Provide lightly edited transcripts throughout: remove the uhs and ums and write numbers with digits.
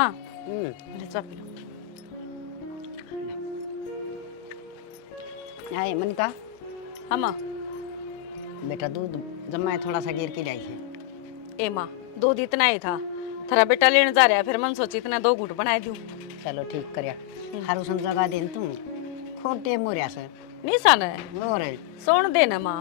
माँ ले चाय पी लो। आए मनीता, हाँ माँ। बेटा दूध जमा है, थोड़ा सा गिर के लाई है। ए माँ, दूध इतना ही था, थारा बेटा लेने जा रहा है, फिर मन सोची इतना 2 घूंट बना दूं। चलो ठीक करया, हारू सन जगा देन तुम खोटे मोरिया से निशान है और सोन देना माँ।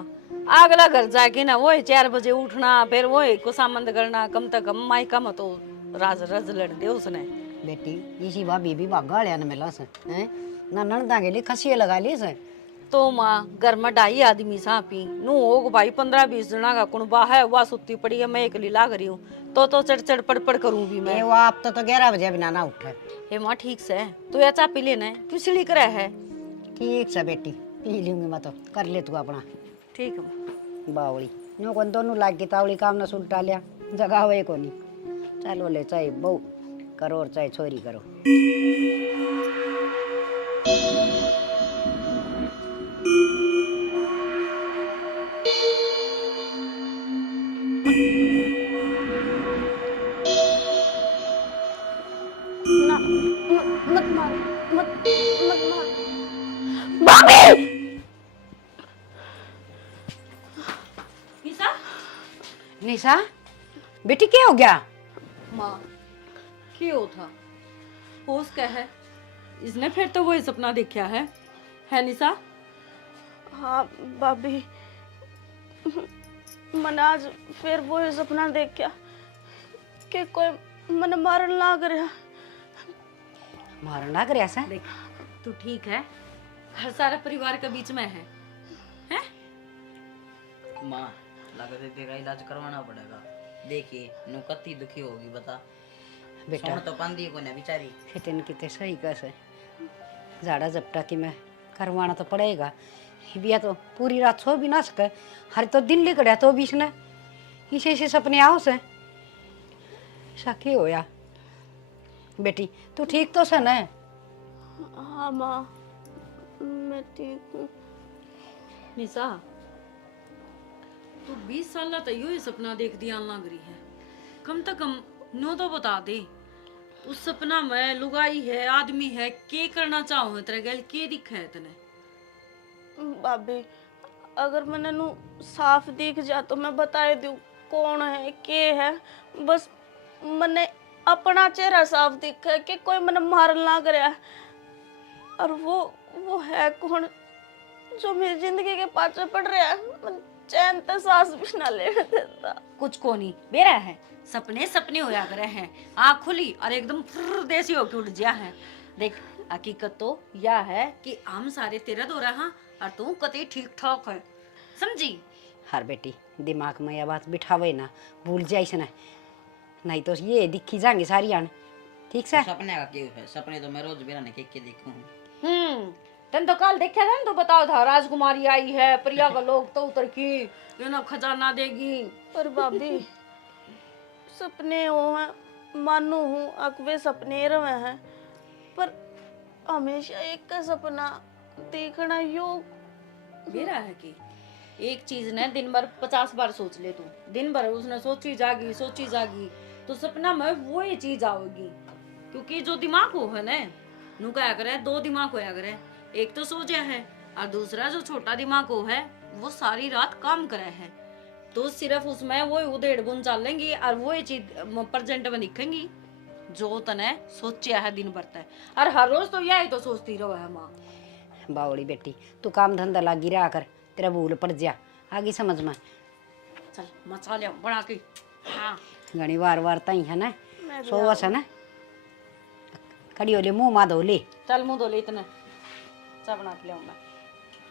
अगला घर जाके ना वही 4 बजे उठना, फिर वही को सामंद करना, कम तक कम माई कम तो राज रज लड़ दे उसने। बेटी इसी भाभी भी भागा लिया न मिला से हैं ना नणदा के लिए खसिए लगा ली से। तो माँ घर में 2.5 आदमी सापी नू होग भाई 15-20 जना का कुणबा है, वह सुती पड़ी है, मैं अकेली लाग रही हूँ तो चढ़ चढ़ पड़ पड़ करूँ भी मैं। ये वो आप तो 11 बजे बिना ना उठे। हे माँ ठीक से तू या चा पी लेना है, क्यों सिली करे है। ठीक से बेटी पी लूंगी मैं तो, कर ले तू अपना ठीक है माँ। बावली नो कौन दोनों लाग की तावली काम ना सुलटा लिया जगह हुए को नहीं। चलो ले चाहे बहू करो और चाहे छोरी करो। ना मत मार, मत मत मार भाभी। निशा निशा बेटी क्या हो गया? माँ क्यों था होश क्या है, इसने फिर तो वही सपना देखा है निशा? हाँ भाभी, मैंने आज फिर वो ही सपना देखा कि कोई मन मारन लाग रहा। मारन लग रहा सा? देख तू ठीक है, हर सारा परिवार के बीच में है हैं? माँ लगता है तेरा इलाज करवाना पड़ेगा। देखिए नु कत्ती दुखी होगी बता। बेटा सोन तो पांदी को ना बेचारी। फिटन की ते सही कैसे झाड़ा झपटा की मैं करवाना तो पड़ेगा। बिया तो पूरी रात सो भी ना सके, हर तो दिन लिखड़ा तो बीच ने इसे से सपने आओ से साकी होया। बेटी तू ठीक तो से न? हाँ माँ मैं ठीक हूँ। निशा तू 20 साल तो यूं ही सपना देख दिया लग रही है, कम से कम नो तो बता दे उस सपना में लुगाई है आदमी है, के करना चाहो है तेरे गल के दिखा है तने? भाभी अगर मैंने नु साफ दिख जा तो मैं बता दूँ कौन है के है, बस मैंने अपना चेहरा साफ दिखा है कि कोई मैंने मारन लाग रहा है। और वो है कौन जो मेरी जिंदगी के पाछे पड़ रहा है, मैं चैन ते सांस भी ना लेने देता। कुछ को नहीं बेरा है, सपने सपने होया करे हैं, आँख खुली और एकदम फुर्र देसी होके उठ गया है। देख हकीकत तो यह है कि हम सारे तेरा दो रहा और तू कतई ठीक ठाक है, समझी? हर बेटी दिमाग में यह बात बिठावे ना, भूल जाइस ना, नहीं तो ये दिखी जाएंगे सारी आने। ठीक से? सपने का क्यों है? सपने तो मैं रोज बेरा ने के देखूं। तन तो कल देखा था तो बताओ था राजकुमारी आई है, प्रिया का लोग तो उतर की ये ना खजाना देगी। पर भाभी सपने हो हैं, मानू हूँ अकवे सपने रहे हैं, पर हमेशा एक का सपना देखना योग बेरा है कि एक चीज ने दिन भर 50 बार सोच ले तू, दिन भर उसने सोची जागी तो सपना में वो ये चीज आओगी। क्योंकि जो दिमाग हो है ना नु क्या करे, 2 दिमाग होया करे, एक तो सो जा है और दूसरा जो छोटा दिमाग हो है वो सारी रात काम करे है, तो सिर्फ उसमें वो उधेड़ बुन चलेंगी और वो ये चीज प्रेजेंट में दिखेंगी जो तने सोचा है दिन भर तक, और हर रोज तो यही तो सोचती रहो है माँ। बावड़ी बेटी तू काम धंधा लागी रहा कर, तेरा भूल पड़ जा आगे समझ में। चल मचा लिया बना के। हाँ घनी वार तई है ना सोवस है ना, खड़ी हो ले मुंह मा धो ले। चल मुँह धो ले, इतना चाय बना के लियाऊं मैं।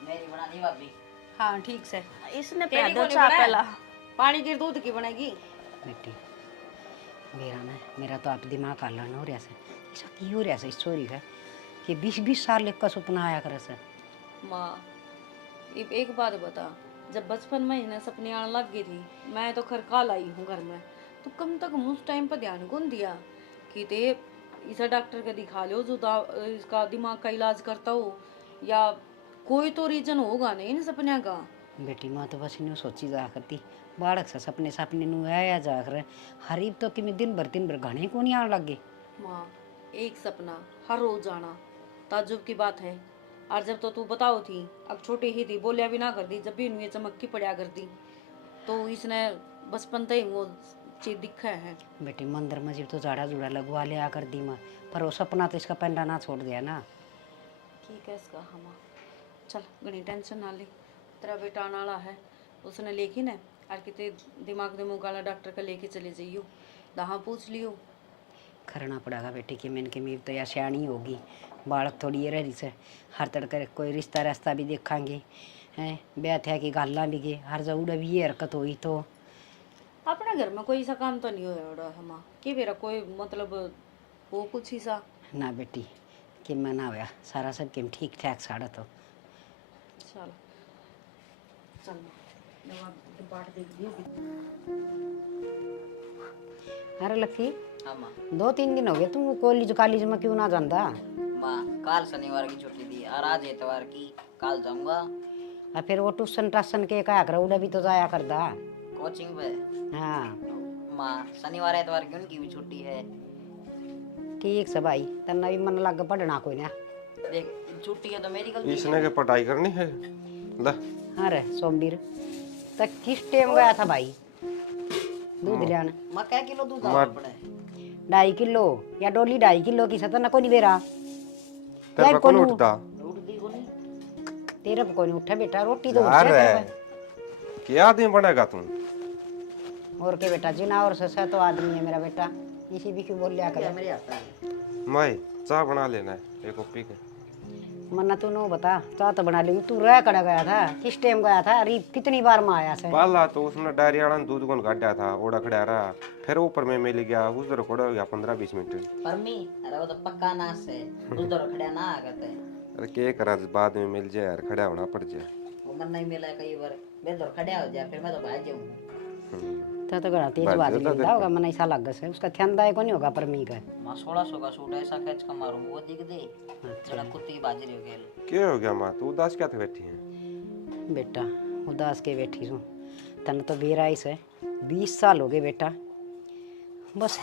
मेरी बना दी भाभी। हाँ ठीक से, इसने तेरी को पैदल नहीं चाह बनाया? पहला पानी की दूध की बनेगी। बेटी मेरा तो आप दिमाग हल्ला हो रहा से, ऐसा की हो रहा से स्टोरी है कि 20-20 साल का सपना आया करे से। माँ एक बात बता, जब बचपन में इन्हें सपने आने लग गई थी, मैं तो खर काल आई हूँ घर में, तो कम तक उस टाइम पर ध्यान कौन दिया कि ते इसे डॉक्टर का दिखा लो जो इसका दिमाग का इलाज करता हो, या कोई तो रीजन होगा नहीं इन सपने का। बेटी माँ तो बस इन्हें सोची जा करती बाड़क से सपने नु आया जा कर हरीब तो कि दिन भर घने को नहीं आने लगे। माँ, एक सपना हर रोज आना ताज्जुब की बात है। और जब तो तू बताओ थी, अब छोटी ही थी, बोलिया भी ना कर दी, जब भी इन्हें चमक की पड़ा कर दी, तो इसने बचपन से ही वो चीज दिखा है। बेटी मंदिर में जब तो झाड़ा जुड़ा लगवा लिया कर दी माँ, पर वो सपना तो इसका पेंडा ना छोड़ दिया ना। ठीक है इसका हम चल घनी टेंशन ना ले, तेरा बेटा आने वाला है, उसने लेखी न और कितने दिमाग दिमाग वाला डॉक्टर का लेके चले जाइयो, दहाँ पूछ लियो। करना पड़ेगा बेटी कि मैंने की मीर तो यार सियाणी होगी, बालक थोड़ी ये रही से हर तड़के कोई रिश्ता रास्ता भी देखांगे हैं, ब्याह थे कि गाला भी गए हर जगह भी ये हरकत हुई तो। अपने घर में कोई सा काम तो नहीं होया हम कि मेरा कोई मतलब वो कुछ ही सा। ना बेटी कि मैं ना होया सारा सब किम ठीक ठाक साड़ा तो। चल चल दवा डिपार्ट देख दियो। अरे लक्की हाँ माँ। 2-3 दिन हो गए तुम कॉलेज में क्यों ना जाता? माँ काल शनिवार की छुट्टी थी और आज एतवार की, काल जाऊंगा। और फिर वो ट्यूशन टासन के क्या कर उड़ा भी तो जाया करता। कोचिंग पे। हाँ माँ शनिवार एतवार की उनकी भी छुट्टी है। ठीक से भाई तना भी मन लग पढ़ना कोई ना। देख छुट्टी है तो मेरी गलती इसने के पढ़ाई करनी है ला। अरे सोमवीर तक किस टाइम गया था भाई दूध लेने? माँ क्या किलो दूध माँ- आना पड़े? 2.5 किलो या डोली 2.5 किलो की सतना को नहीं बेरा तेरे यार को कौन कोनू- उठता उठती को नहीं। तेरे को नहीं उठा बेटा रोटी तो यार उठ है जाए। क्या आदमी बनेगा तुम? और के बेटा जिना और ससा तो आदमी है मेरा बेटा, इसी भी क्यों बोल लिया क्या कर। मेरे आता है। मैं चाय बना लेना है एक कॉपी के। मन्ना तू नो बता चाह तो बना लेंगे, तू रह कड़ा गया था किस टाइम गया था? अरे कितनी बार में आया से? पाला तो उसने डायरी आना दूध कौन काटा था ओड़ा खड़ा रहा, फिर ऊपर में मिल गया उस दर खड़ा हो गया 15-20 मिनट। परमी अरे वो तो पक्का नाश है, उधर खड़ा ना आगत है। अरे के करा बाद में मिल जाए यार, खड़ा होना पड़ जाए। वो मन नहीं मिला कई बार, मैं तो खड़ा हो जाए फिर मैं तो भाग जाऊँ। तो गड़ा तेज बाज लेता होगा मन ऐसा लग से उसका ध्यान दाय को नहीं होगा परमी का। माँ 1600 का सूट ऐसा खींच कर मारूं वो दिख दे जरा कुत्ती की बाजरी हो गेल। क्या हो गया माँ तू उदास क्या थे बैठी है? बेटा उदास के बैठी हूँ तन तो बेराई से 20 साल हो गए बेटा, बस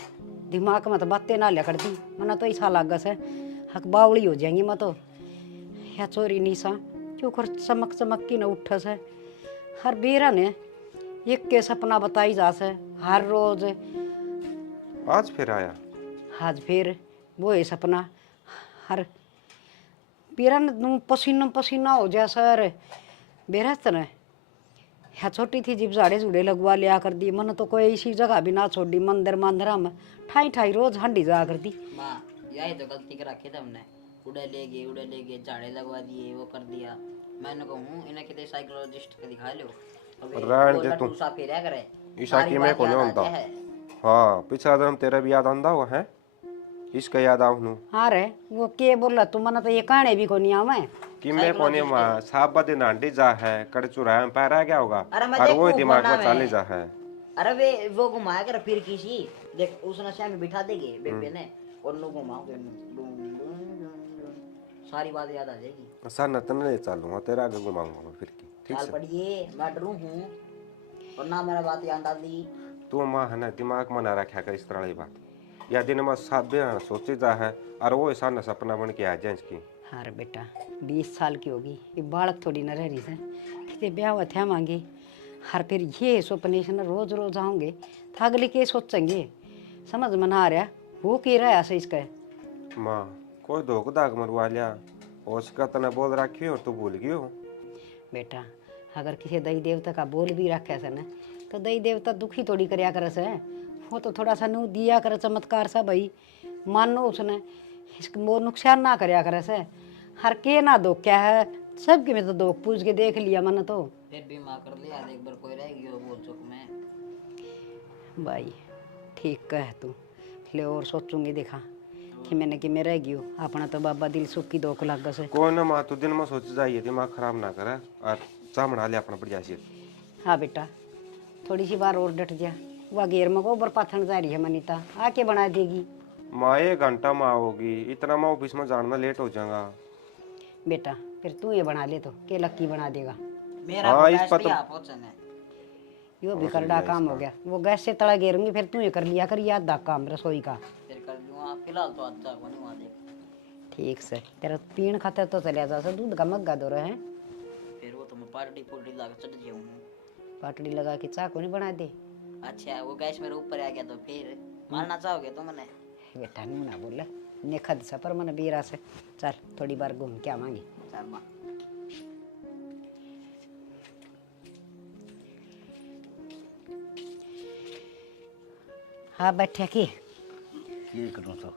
दिमाग में तो बातें ना लिया करती मना तो ऐसा लग से हक बावड़ी हो जाएंगी मैं तो। या चोरी निशा क्यों कर चमक चमक की न उठ से हर बेरा ने एक के सपना बताई जा से हर रोज। आज फिर आया? आज फिर वो है सपना हर बेरा न पसीना पसीना हो जा सर बेरस्त न। या छोटी थी जिब झाड़े झूड़े लगवा लिया कर दी मन तो कोई ऐसी जगह भी ना छोड़ी मंदिर मंदिरा में ठाई ठाई रोज हंडी जा कर दी। माँ यही तो गलती कर रखी थी हमने, उड़े ले गए झाड़े लगवा दिए वो कर दिया। मैंने कहूँ इन्हें कितने साइकोलॉजिस्ट को दिखा लो। रहने दे तू। फिर करे ईशा की मैं को नहीं होता। हाँ पिछला जन्म तेरा भी याद आंदा हुआ है, इसका याद आऊ हूँ हाँ रे वो के बोला तू मन तो ये कहानी भी को नहीं आवे कि मैं कोने माँ साहब बदे नांडी जा है कड़ चुराया में पैर आ गया होगा अरे मैं और वो देखो दिमाग वरना में चाले मैं- जा है। अरे वे वो घुमाया कर फिर किसी देख उस नशा में बिठा देंगे बेबे ने और नु घुमाओगे सारी बात याद आ जाएगी। सर नतन ले चालूंगा तेरा आगे घुमाऊंगा फिर की ठीक चाल से। पड़िए मैं डरू हूँ और ना मेरा बात याद आ दी। तू माँ है ना दिमाग में ना रखा कर इस तरह की बात, या दिन में साथ बेरा सोचे जा है और वो ऐसा न सपना बन के आ जाए इसकी। हाँ रे बेटा 20 साल की होगी ये बालक थोड़ी न रह रही से कितने ब्याह हुआ थे मांगे हर फिर ये सपने से न रोज रोज आऊँगे तो अगले के सोचेंगे समझ में ना आ रहा वो कह रहा है इसका। माँ कोई धोख दाग मरवा लिया उसका तने बोल रखी और तू भूल गई हो। बेटा अगर किसी दई देवता का बोल भी रखे से न तो दई देवता दुखी थोड़ी करया करे से, वो तो थोड़ा सा नू दिया करे चमत्कार सा भाई मानो उसने इसको वो नुकसान ना करया करे से हर के ना दो क्या है सबके में तो दो पूछ के देख लिया मन तो। फिर भी माँ कर लिया एक बार कोई रहेगी वो बोल चुक में भाई ठीक कह तू ले और सोचूंगी देखा कि मैंने कि मैं रह गई हूँ अपना तो बाबा दिल सुख की दोख लग से। कोई ना माँ तू दिन में सोच जाइए दिमाग खराब ना करे और चाह बना ले अपना बढ़िया से। हाँ बेटा थोड़ी सी बार और डट जा वह घेर में गोबर पाथन जा रही है मनीता आके बना देगी। माँ 1 घंटा माँ होगी इतना मैं ऑफिस में जाना लेट हो जाऊंगा। बेटा फिर तू ये बना ले तो के लक्की बना देगा। मेरा हाँ, इस गैस पर भी तो- आप पहुंचने यो भी करड़ा काम हो गया वो गैस से तड़ा घेरूंगी फिर तू ये कर लिया कर याद दा काम रसोई का। फिर कर दूंगा फिलहाल तो आज जागो नहीं वहाँ देख। ठीक से तेरा पीण खाते तो चलिया जा दूध का मग्गा दो रहे हैं। फिर वो तो मैं पार्टी पुर्टी ला के चढ़ जाऊँ। पाटड़ी लगा के चाकू नहीं बना दे। अच्छा वो गैस मेरे ऊपर आ गया तो फिर मारना चाहोगे तो मैंने। बेटा नहीं ना बोले नेखा दिशा पर मन बीरा से चल थोड़ी बार घूम के आवांगे। चल माँ। हाँ बैठे की ये करूँ तो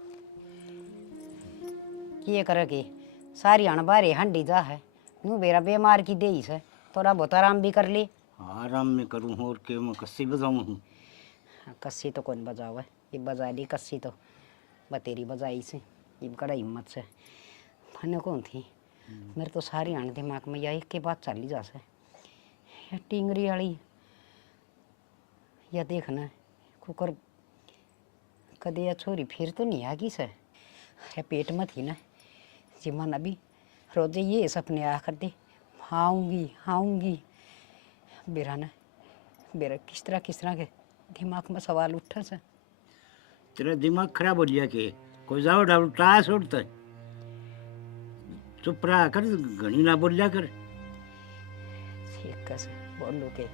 किए करेगी सारी अणबारे हंडी जा है नू बेरा बीमार की दे से थोड़ा बहुत आराम भी कर ली। आराम में करूँ और के मैं कस्सी बजाऊँ हूँ। कस्सी तो कौन बजावे ये बजा ली कस्सी तो बतेरी बजाई से ये कड़ा हिम्मत से मैंने कौन थी मेरे तो सारी आने दिमाग में यही के बात चली जा से या टिंगरी वाली या देखना कुकर कदे या छोरी फिर तो नहीं आगी से या पेट में थी ना जी मन अभी रोजे ये सपने आ कर दे आऊँगी बेरा ना बेरा किस तरह के दिमाग में सवाल उठा से। तेरा दिमाग खराब हो गया के कोई जाओ डाल टास उड़ता है। चुप रहा कर घनी ना बोलिया कर। ठीक कैसे बोलू के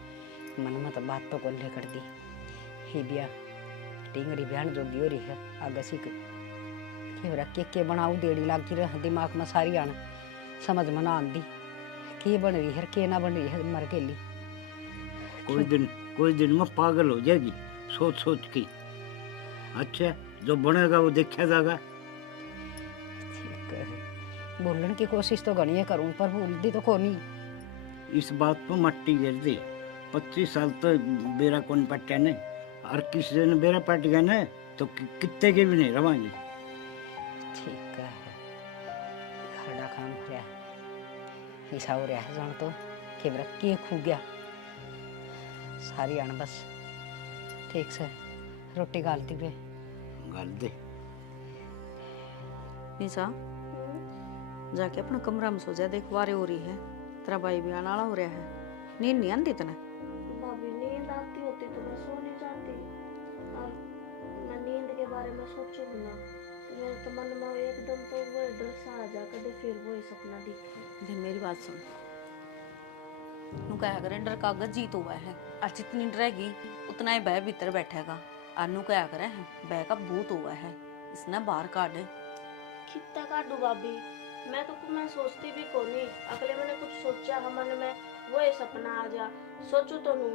मन में तो बात तो कोल्हे कर दी ही बिया टिंगरी बहन जो भी हो रही है आगे सीख के बनाऊ देड़ी लागी रह दिमाग में सारी आना समझ में ना आंदी के बन रही है के ना बन रही है मर के ली कोई दिन में पागल हो जाएगी सोच सोच के। अच्छा जो बनेगा वो देखा जाएगा। ठीक है बोलने की कोशिश तो घनी है करूँ पर बोलती तो कोनी। इस बात पर मट्टी गिर दी 25 साल तो बेरा कौन पट्टा नहीं और किसी दिन बेरा पट गया ना तो कितने के भी नहीं रवाएंगे। ठीक है खड़ा काम हो रहा ऐसा हो रहा है जान तो केवरा के खू गया सारी आन बस ठीक से रोटी गालती पे गाल दे। निशा जाके अपना कमरा में सो जा देख वारे हो रही है तेरा भाई भी आने वाला हो रहा है नींद नहीं आती तने। भाभी नींद आती होती तो मैं सो नहीं जाती और मैं नींद के बारे में सोचूं ना तो मेरे तो मन में एकदम तो वो डर सा आ जा कदे फिर वो सपना दिखे। देख मेरी बात सुन नू क्या करे डर कागज जीत हुआ है और जितनी डरेगी उतना ही बह भीतर बैठेगा और नू क्या करे बह का भूत हुआ है इसने बाहर काट कितना काटू भाभी मैं सोचती भी कोनी अगले मैंने कुछ सोचा हम मन में वो सपना आ जा सोचू तो नू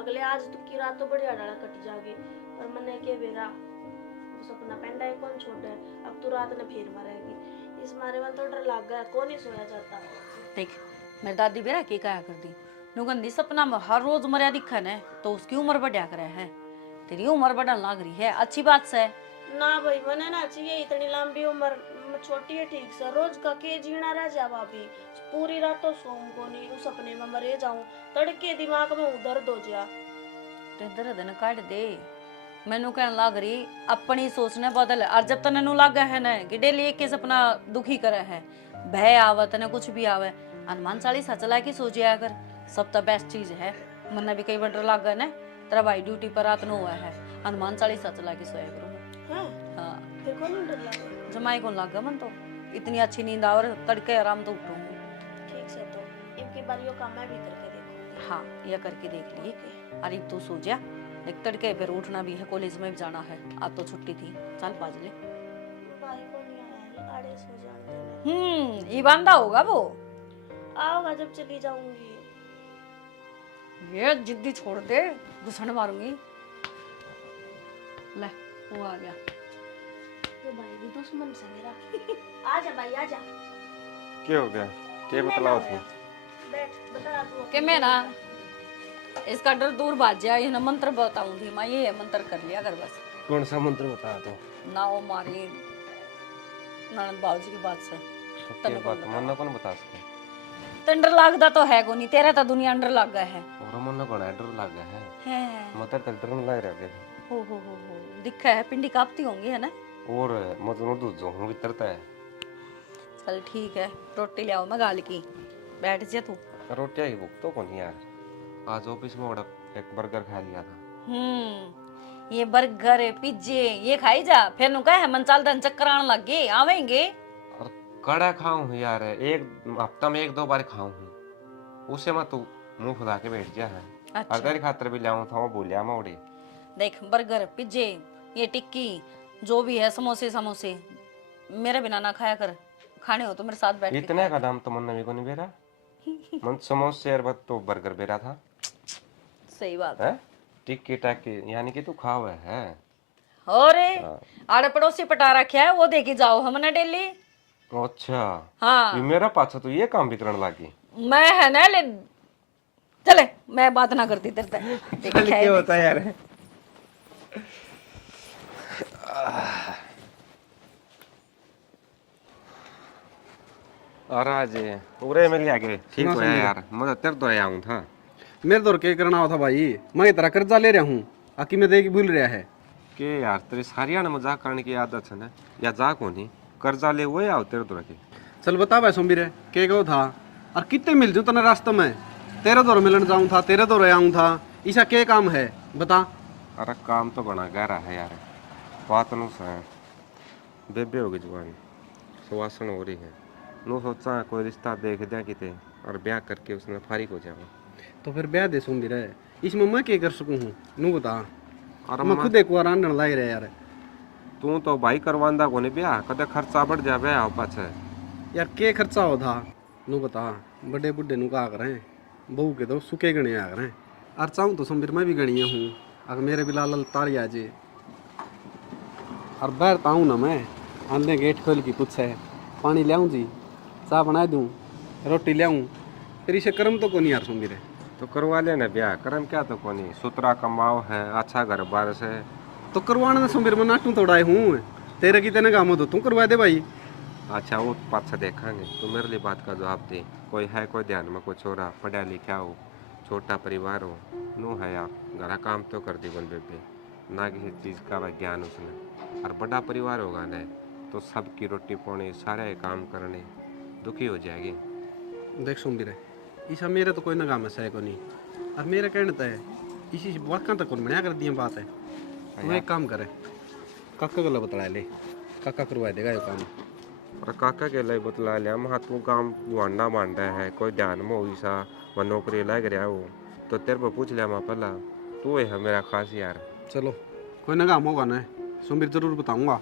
अगले आज तो की रात तो बढ़िया डाला कट जागी पर मैंने के बेरा वो सपना पेंडा है कौन छोटे अब तू रात ने फिर मरेगी इस मारे में तो डर लग गया कौन ही सोया जाता। देख मेरी दादी बेरा के क्या कर दी नुगंदी सपना में हर रोज मरिया दिखा ने तो उसकी उम्र बढ़िया करे है तेरी उम्र बढ़न लग रही है अच्छी बात से ना भाई मैंने ना चाहिए इतनी लंबी उम्र छोटी है ठीक से रोज का के जीना रह जा भाभी पूरी रात तो सोऊं को नहीं उस सपने में मरे जाऊं तड़के दिमाग में दर्द हो जा ते दर्द न काट दे मैनू कहन लग रही अपनी सोचने बदल और जब तने नु लगा है ना कि डेली एक के सपना दुखी करे है भय आवे तने कुछ भी आवे हनुमान चालीसा चला के सो जाया कर सब तो बेस्ट चीज है मन्ना भी कई बार डर लग गया ना तेरा भाई ड्यूटी पर रात न हुआ है हनुमान चालीसा चला के सोया करूँ। हां हाँ फिर कौन डर लगा जमाई को लग गया मन तो इतनी अच्छी नींद आवर तड़के आराम तो उठूँ। ठीक से तो इनकी बारियों का मैं भी करके देखूंगी। हाँ यह करके देख लिए अरे तू सो जा एक तड़के फिर उठना भी है कॉलेज में भी जाना है आज तो छुट्टी थी चल बाज ले। भाई को नहीं आया आड़े सो जाते ये बंदा होगा वो आओगा जब चली जाऊंगी। ये जिद्दी छोड़ दे घुसन मारूंगी। ले वो आ गया ये भाई भी दुश्मन से मेरा आजा भाई आजा क्या हो गया क्या बतलाओ थे बैठ बता तू कि मैं ना इसका डर दूर भाग जाए ये ना मंत्र बताऊं थी मैं ये मंत्र कर लिया कर बस। कौन सा मंत्र बता दो ना वो मारी ननद बाबूजी की बात से क्या बात मन कौन बता सके तो डर लगता तो है को नहीं तेरा तो दुनिया डर लग गया है और मन को डर लग गया है मत डर में लग रहा है हो दिखा है पिंडी कांपती होंगी है ना और मतलब दूध जो हूं भीतर है। चल ठीक है रोटी ले आओ मैं गाल की बैठ जा तू। रोटियां की भूख तो कौन यार आज ऑफिस में बड़ा एक बर्गर खा लिया था ये बर्गर पिज्जे ये खाई जा, फिर नु कहे मन चल दन चक्कर आने लग गए आवेंगे। और कड़ा खाऊं हूँ यार, एक हफ्ता में 1-2 बार खाऊं हूँ, उसे मैं तू मुंह फुला के बैठ जा है। अच्छा। और तेरी खातर भी लाऊं था, वो बोलिया मोड़े। देख बर्गर पिज्जे ये टिक्की जो भी है समोसे समोसे मेरे बिना ना खाया कर, खाने हो तो मेरे साथ बैठ के इतने का दाम तो मन नवी को नहीं बेरा। मन समोसे यार बस तो बर्गर बेरा था सही बात है। टिक्की टाकी यानी कि तू खाओ है। और आड़े पड़ोसी पटा रखे है वो देखी जाओ हमने डेली। अच्छा हाँ ये मेरा पाछा तो ये काम भी करने लगी। मैं है ना ले चले, मैं बात ना करती तेरे से। क्या होता है यार। और आज पूरे मिल गए ठीक हो यार, मैं तेरे तो आया हूं था। मेरे दौर के करना हो था भाई, मैं इतना कर्जा ले रहा हूँ, आकी में देगी भूल रहा है के यार तेरी हरियाणा मजाक करने की आदत है ना, या जा को नहीं कर्जा ले वो या तेरे दौर के। चल बता भाई सोमवीर के गो था और कितने मिल जाऊँ तना रास्ते में, तेरे दौर मिलन जाऊँ था, तेरे दौर आऊँ था, ऐसा क्या काम है बता। अरे काम तो बना गहरा है यार, बात नु से बेबे होगी जवान, सुवासन हो रही है, नु सोचा कोई रिश्ता देख दिया किते और ब्याह करके उसने फारिग हो जावा। तो फिर ब्याह दे सोमवीर, इसमें मैं क्या कर सकूँ हूँ नू बता। और मैं खुद एक बार आंदन लाग रहा यार। तू तो भाई करवांदा को नहीं ब्याह, कदे खर्चा बढ़ जा ब्याह पाछे। यार के खर्चा हो था नू बता, बड़े बुढ़े नू का करें, बहू के तो सुखे गणे आ करें, और चाहूँ तो सोमवीर मैं भी गणिया हूँ, अगर मेरे भी लाल तारी आ जे और बाहर ताऊँ ना मैं आंदे गेट खोल की पूछे पानी लियाऊँ जी, चाय बना दूँ, रोटी लियाऊँ, फिर इसे कर्म तो को नहीं यार सोमवीर। तो करवा लेना ब्याह, करम क्या तो कोनी, सुतरा कमाओ है, अच्छा घर बार से। तो करवाना ना सोमवीर, मैं नाटू तोड़ाए हूँ, तेरे की तेने काम हो तो तू करवा दे भाई। अच्छा वो पाछा देखेंगे, तू मेरे लिए बात का जवाब दे। कोई है कोई ध्यान में, कोई छोरा पढ़ा लिखा हो, छोटा परिवार हो, नू है यार घरा काम तो कर दी बोल बेबे, ना किसी चीज़ का वह ज्ञान उसने। और बड़ा परिवार होगा ना तो सबकी रोटी पानी सारे काम करने दुखी हो जाएगी। देख सोमवीर ईसा मेरे तो कोई ना काम है सह को नहीं, और मेरा कहने तो है इसी वाकई तक कौन बढ़िया कर दिया बात है। तू एक काम करे, काका को बतला ले, काका करवा देगा ये काम। और काका के लिए बतला लिया, महा तू काम गुआंडा मांडा है, कोई ध्यान में हो सा वह नौकरी लग रहा हो तो तेरे को पूछ लिया मैं पहला, तू है मेरा खास यार। चलो कोई ना काम होगा ना सोमवीर जरूर बताऊंगा।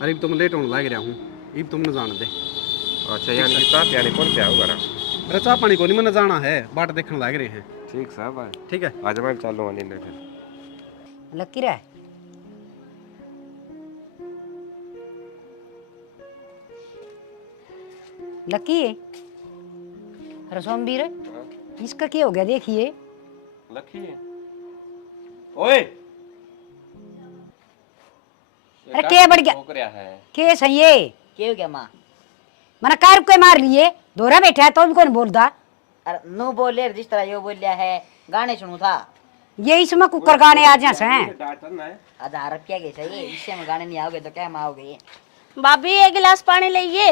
अरे अब तो मैं लेट होने लग रहा हूँ, अब तुमने जान दे। अच्छा यानी कि चाह यानी कौन क्या होगा ना। अरे चाह पानी को नहीं मैंने जाना है, बाट देखने लग रहे हैं। ठीक साहब है, ठीक है आज मैं चालू आने फिर। लकी रे लकी, अरे सोमवीर इसका क्या हो गया देखिए। लकी ओए अरे क्या बढ़ गया, हो गया है के सही है क्या हो गया माँ? मैंने कार को मार लिए, दोरा बैठा है तो भी कौन बोलता। अरे नो बोले जिस तरह यो बोल लिया है, गाने सुनू था। ये इसमें कुकर गाने आ जा से डांटन है। आधा रख क्या कैसे ये इससे में गाने नहीं आओगे तो क्या में आओगे? भाभी एक गिलास पानी लाइए।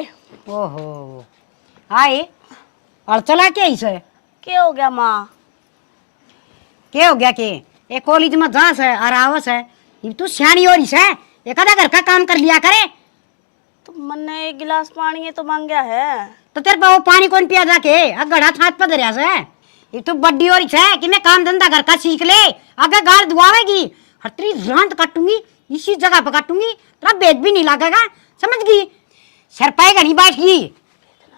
ओहो आए और चला क्या इसे, क्या हो गया माँ? क्या हो गया के एक कॉलेज में जास है और आवस है, ये तू सियानी हो रही है, एक आधा घर का काम कर लिया करे। तो मैंने एक गिलास पानी तो मांगा है। तो तेरे पे वो पानी कौन पिया जाके गड़ा छात पर दरिया से, ये तो बड्डी हो रही है कि मैं काम धंधा घर का सीख ले, आगे गाड़ दुआवेगी हर तेरी जान काटूंगी, इसी जगह पर काटूंगी, तेरा बेद भी नहीं लगेगा, समझ गई। सर पाएगा नहीं बैठ गई,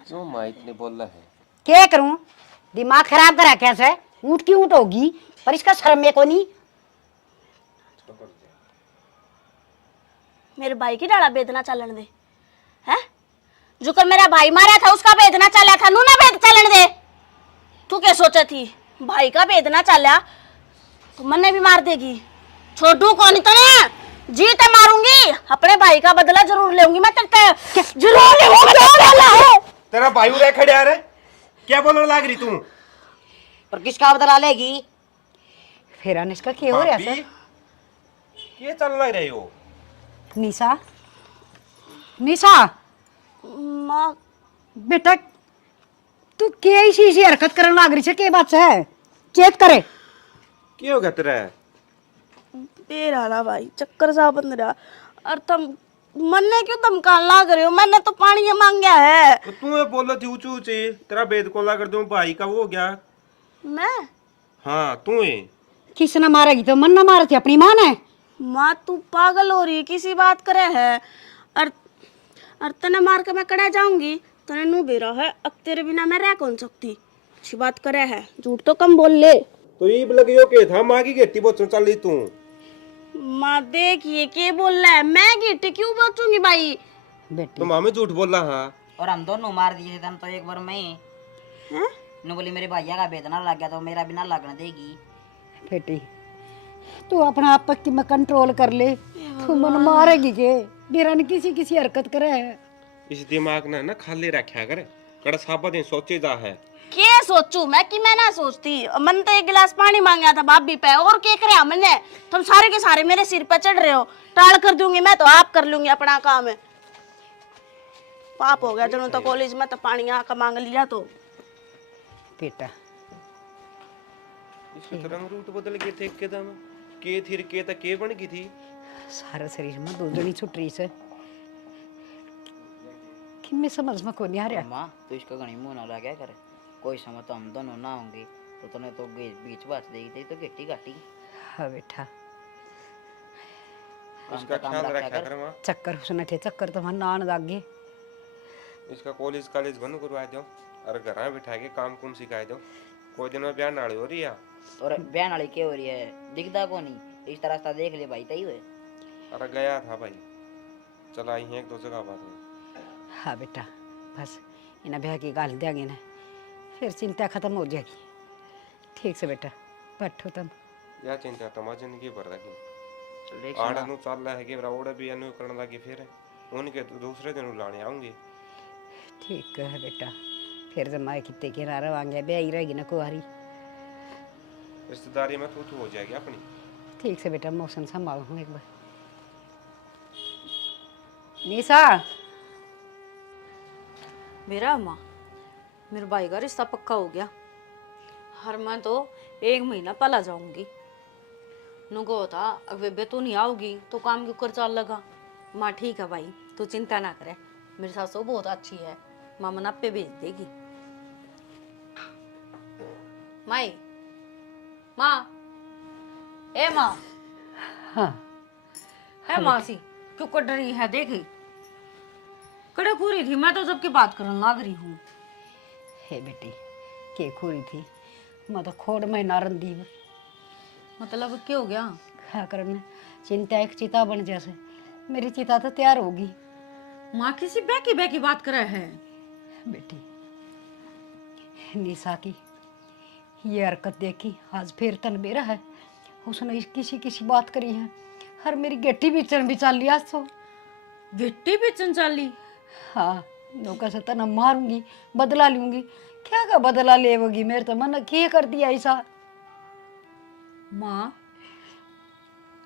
क्यों माँ इतने बोल रहा है? क्या करूं, दिमाग खराब करा कैसे, ऊँट की ऊँट होगी पर इसका शर्म में को नहीं। मेरे भाई की डाला बेदना चलन दे है, जो कर मेरा भाई मारा था उसका बेदना चला था, नू ना बेद चलन दे। तू क्या सोचा थी भाई का बेदना चला तो मन्ने भी मार देगी, छोटू को नहीं तो ना जीते मारूंगी, अपने भाई का बदला जरूर लेऊंगी मैं तेरे, जरूर लेऊंगी। तेरा भाई उरे खड़े आ रहे, क्या बोलने लग रही तू? पर किसका बदला लेगी? फिर इसका क्या हो रहा है? ये चल लग रही हो निशा, निशा माँ बेटा तू क्या ऐसी हरकत करने लग रही है, के बात से है चेत करे। क्या हो गया तेरा? तेरा ना भाई चक्कर सा बन रहा। और तुम मन ने क्यों धमकान लाग रहे हो? मैंने तो पानी मांगा है। तो तू ये बोला थी ऊंची ऊंची, तेरा बेद कोला कर दूं भाई का वो हो गया। मैं हाँ तू है। किसने मारेगी तो मन ना मारे थे अपनी माँ ने। माँ तू पागल हो रही है, किसी बात करे है। और तने मार के मैं कड़ा जाऊंगी, तने नू बेरा है, अब तेरे बिना मैं रह कौन सकती। अच्छी बात करे है, झूठ तो कम बोल ले। तो ये लगियो के था माँ की घेटी बोचन चल रही तू। माँ देखिए के बोल रहा है, मैं गिट्टी क्यों बचूंगी भाई? बेटी तो माँ में झूठ बोला। हाँ और हम दोनों मार दिए थे तो एक बार मैं हैं? नु बोली मेरे भैया का बेदना लग गया तो मेरा बिना लगने देगी। बेटी तू अपना आप की में कंट्रोल कर ले। तू मन मारेगी के मेरा ने किसी किसी हरकत करे है। इस दिमाग ने ना खाली रखा कर, कड़ा साबा दिन सोचे जा है। के सोचू मैं कि मैं ना सोचती। मन तो एक गिलास पानी मांगा था भाभी पे, और के करे हमने? तुम सारे के सारे मेरे सिर पे चढ़ रहे हो। टाल कर दूंगी मैं तो आप कर लूंगी अपना काम है। पाप हो गया जनों तो कॉलेज में तो पानी आका मांग लिया तो। बेटा इसमें तो रंग रूट बदल गए थे एकदम। के थी के तक के बन गई थी। सारा शरीर में दो जनी छुट रही से कि मैं समझ में को नहीं आ रहा। माँ तो इसका घनी मुंह ना लगा करे, कोई समय तो हम दोनों ना होंगे तो तूने तो बीच बात देगी थी तो गिट्टी घाटी हाँ बेटा इसका ख्याल रखा कर माँ। चक्कर उसने थे चक्कर तो मन आने लग गए। इसका कॉलेज कॉलेज बंद करवा दो और घर में बिठा के काम कुम सिखा दो। कोई दिन में ब्याह नाड़ी हो रही है। और बहन वाली क्या हो रही है, दिखता को नहीं। इस रास्ता देख ले भाई तई हुए। अरे गया था भाई, चला ही एक दो जगह बात हुई। हाँ बेटा बस इन्हें ब्याह की गाल देंगे ना फिर चिंता खत्म हो जाएगी। ठीक से बेटा बैठो तुम। या चिंता तुम्हारी जिंदगी भर रखी। देख आड़ा नु चल रहा है कि ओड़े भी अनु करने लगी फिर उनके दूसरे दिन लाने आऊंगी। ठीक है बेटा फिर जब माए कितने के नारा वांगे ब्याह ही रहेगी ना कुआरी। रिश्तेदारी में तू हो जाएगी अपनी। ठीक से बेटा मौसम संभालो हूँ एक बार। निशा मेरा माँ मेरे भाई का रिश्ता पक्का हो गया। हर मैं तो 1 महीना पहला जाऊंगी। नुको था अब बे तू नहीं आओगी तो काम क्यों कर चल लगा। माँ ठीक है भाई तू चिंता ना करे, मेरी सासू बहुत अच्छी है, माँ मना पे भेज देगी। माई माँ ए माँ हाँ है मासी क्यों कट रही है? देखी कड़े पूरी थी मैं तो सबकी बात करने लग रही हूँ। हे बेटी के खोरी थी मैं तो खोड़ में नारंदी मतलब क्या हो गया? क्या करने चिंता एक चिता बन जैसे मेरी चिता तो तैयार होगी। माँ किसी बैकी बैकी बात करे है। बेटी निशा की ये हरकत देखी आज फिर तन बेरा है। उसने किसी किसी बात करी है हर मेरी गेटी बीचन भी चल लिया सो। गिट्टी बेचन चाली? हाँ नौका से तना मारूंगी बदला लूंगी। क्या का बदला लेवगी? मेरे तो मन क्या कर दिया ऐसा। माँ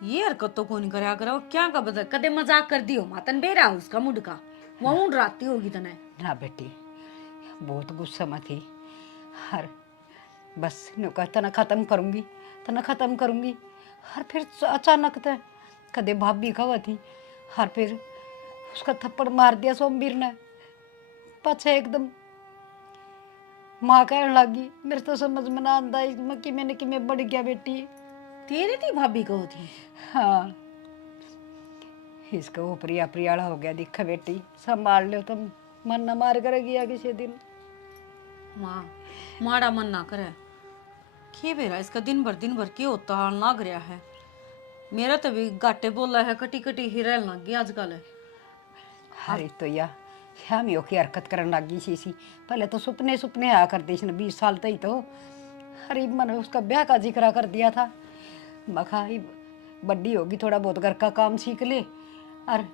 ये हरकत तो कौन करया करो, क्या का बदल कदे मजाक कर दियो मातन बेरा उसका मुड का वो ऊँट राती होगी तने। ना बेटी बहुत गुस्सा में थी हर बस नौका तना खत्म करूंगी तना खत्म करूंगी। हर फिर अचानक तो कदे भाभी खवा थी हर फिर उसका थप्पड़ मार दिया सोमवीर ने। पछे एकदम माँ कहने लगी मेरे तो समझ में ना आता इसमें कि मैंने कि मैं बढ़ गया बेटी। तेरी थी भाभी को थी? हाँ इसका वो प्रिया प्रियाड़ा हो गया दिखा बेटी संभाल लो तुम मन न मार करेगी या किसी दिन। माँ माड़ा मन ना करे के बेरा इसका दिन भर के होता हाल लाग रहा है। मेरा तो भी गाटे बोला है कटी कटी ही रहने लग गई आजकल। अरे तो या हम यो की हरकत करने लगी सी पहले तो सुपने सुपने आया करती इसने 20 साल तक ही तो अरे मैंने उसका ब्याह का जिक्र कर दिया था। मखा ही बड्डी होगी थोड़ा बहुत घर का काम सीख ले और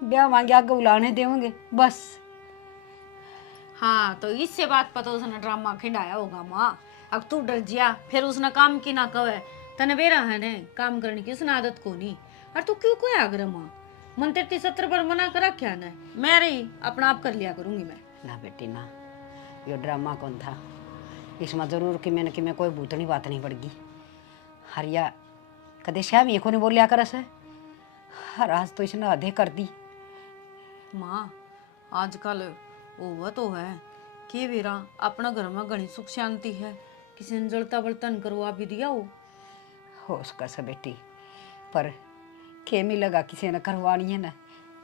ब्याह मांगे आगे बुलाने देंगे बस। हाँ तो इससे बात पता उसने ड्रामा खिंडाया होगा माँ। अब तू डर जिया फिर उसने काम की ना कवे तने बेरा है ने काम करने की उसने आदत को नहीं। और तू क्यों कोई आग्रह माँ मन 33-70 पर मना करा क्या ना मैं रही अपना आप कर लिया करूंगी मैं। ना बेटी ना यो ड्रामा कौन था इसमें जरूर कि मैंने कोई भूतनी बात नहीं पड़गी। हरिया कदे श्यामी को नहीं बोलिया कर से। हर आज तो इसने आधे कर दी। माँ आजकल वो तो है कि वीरा अपना घर में घनी सुख शांति है, किसी ने जलता बर्तन करवा भी दिया हो उसका से बेटी, पर खेमी लगा किसी ने करवानी है ना।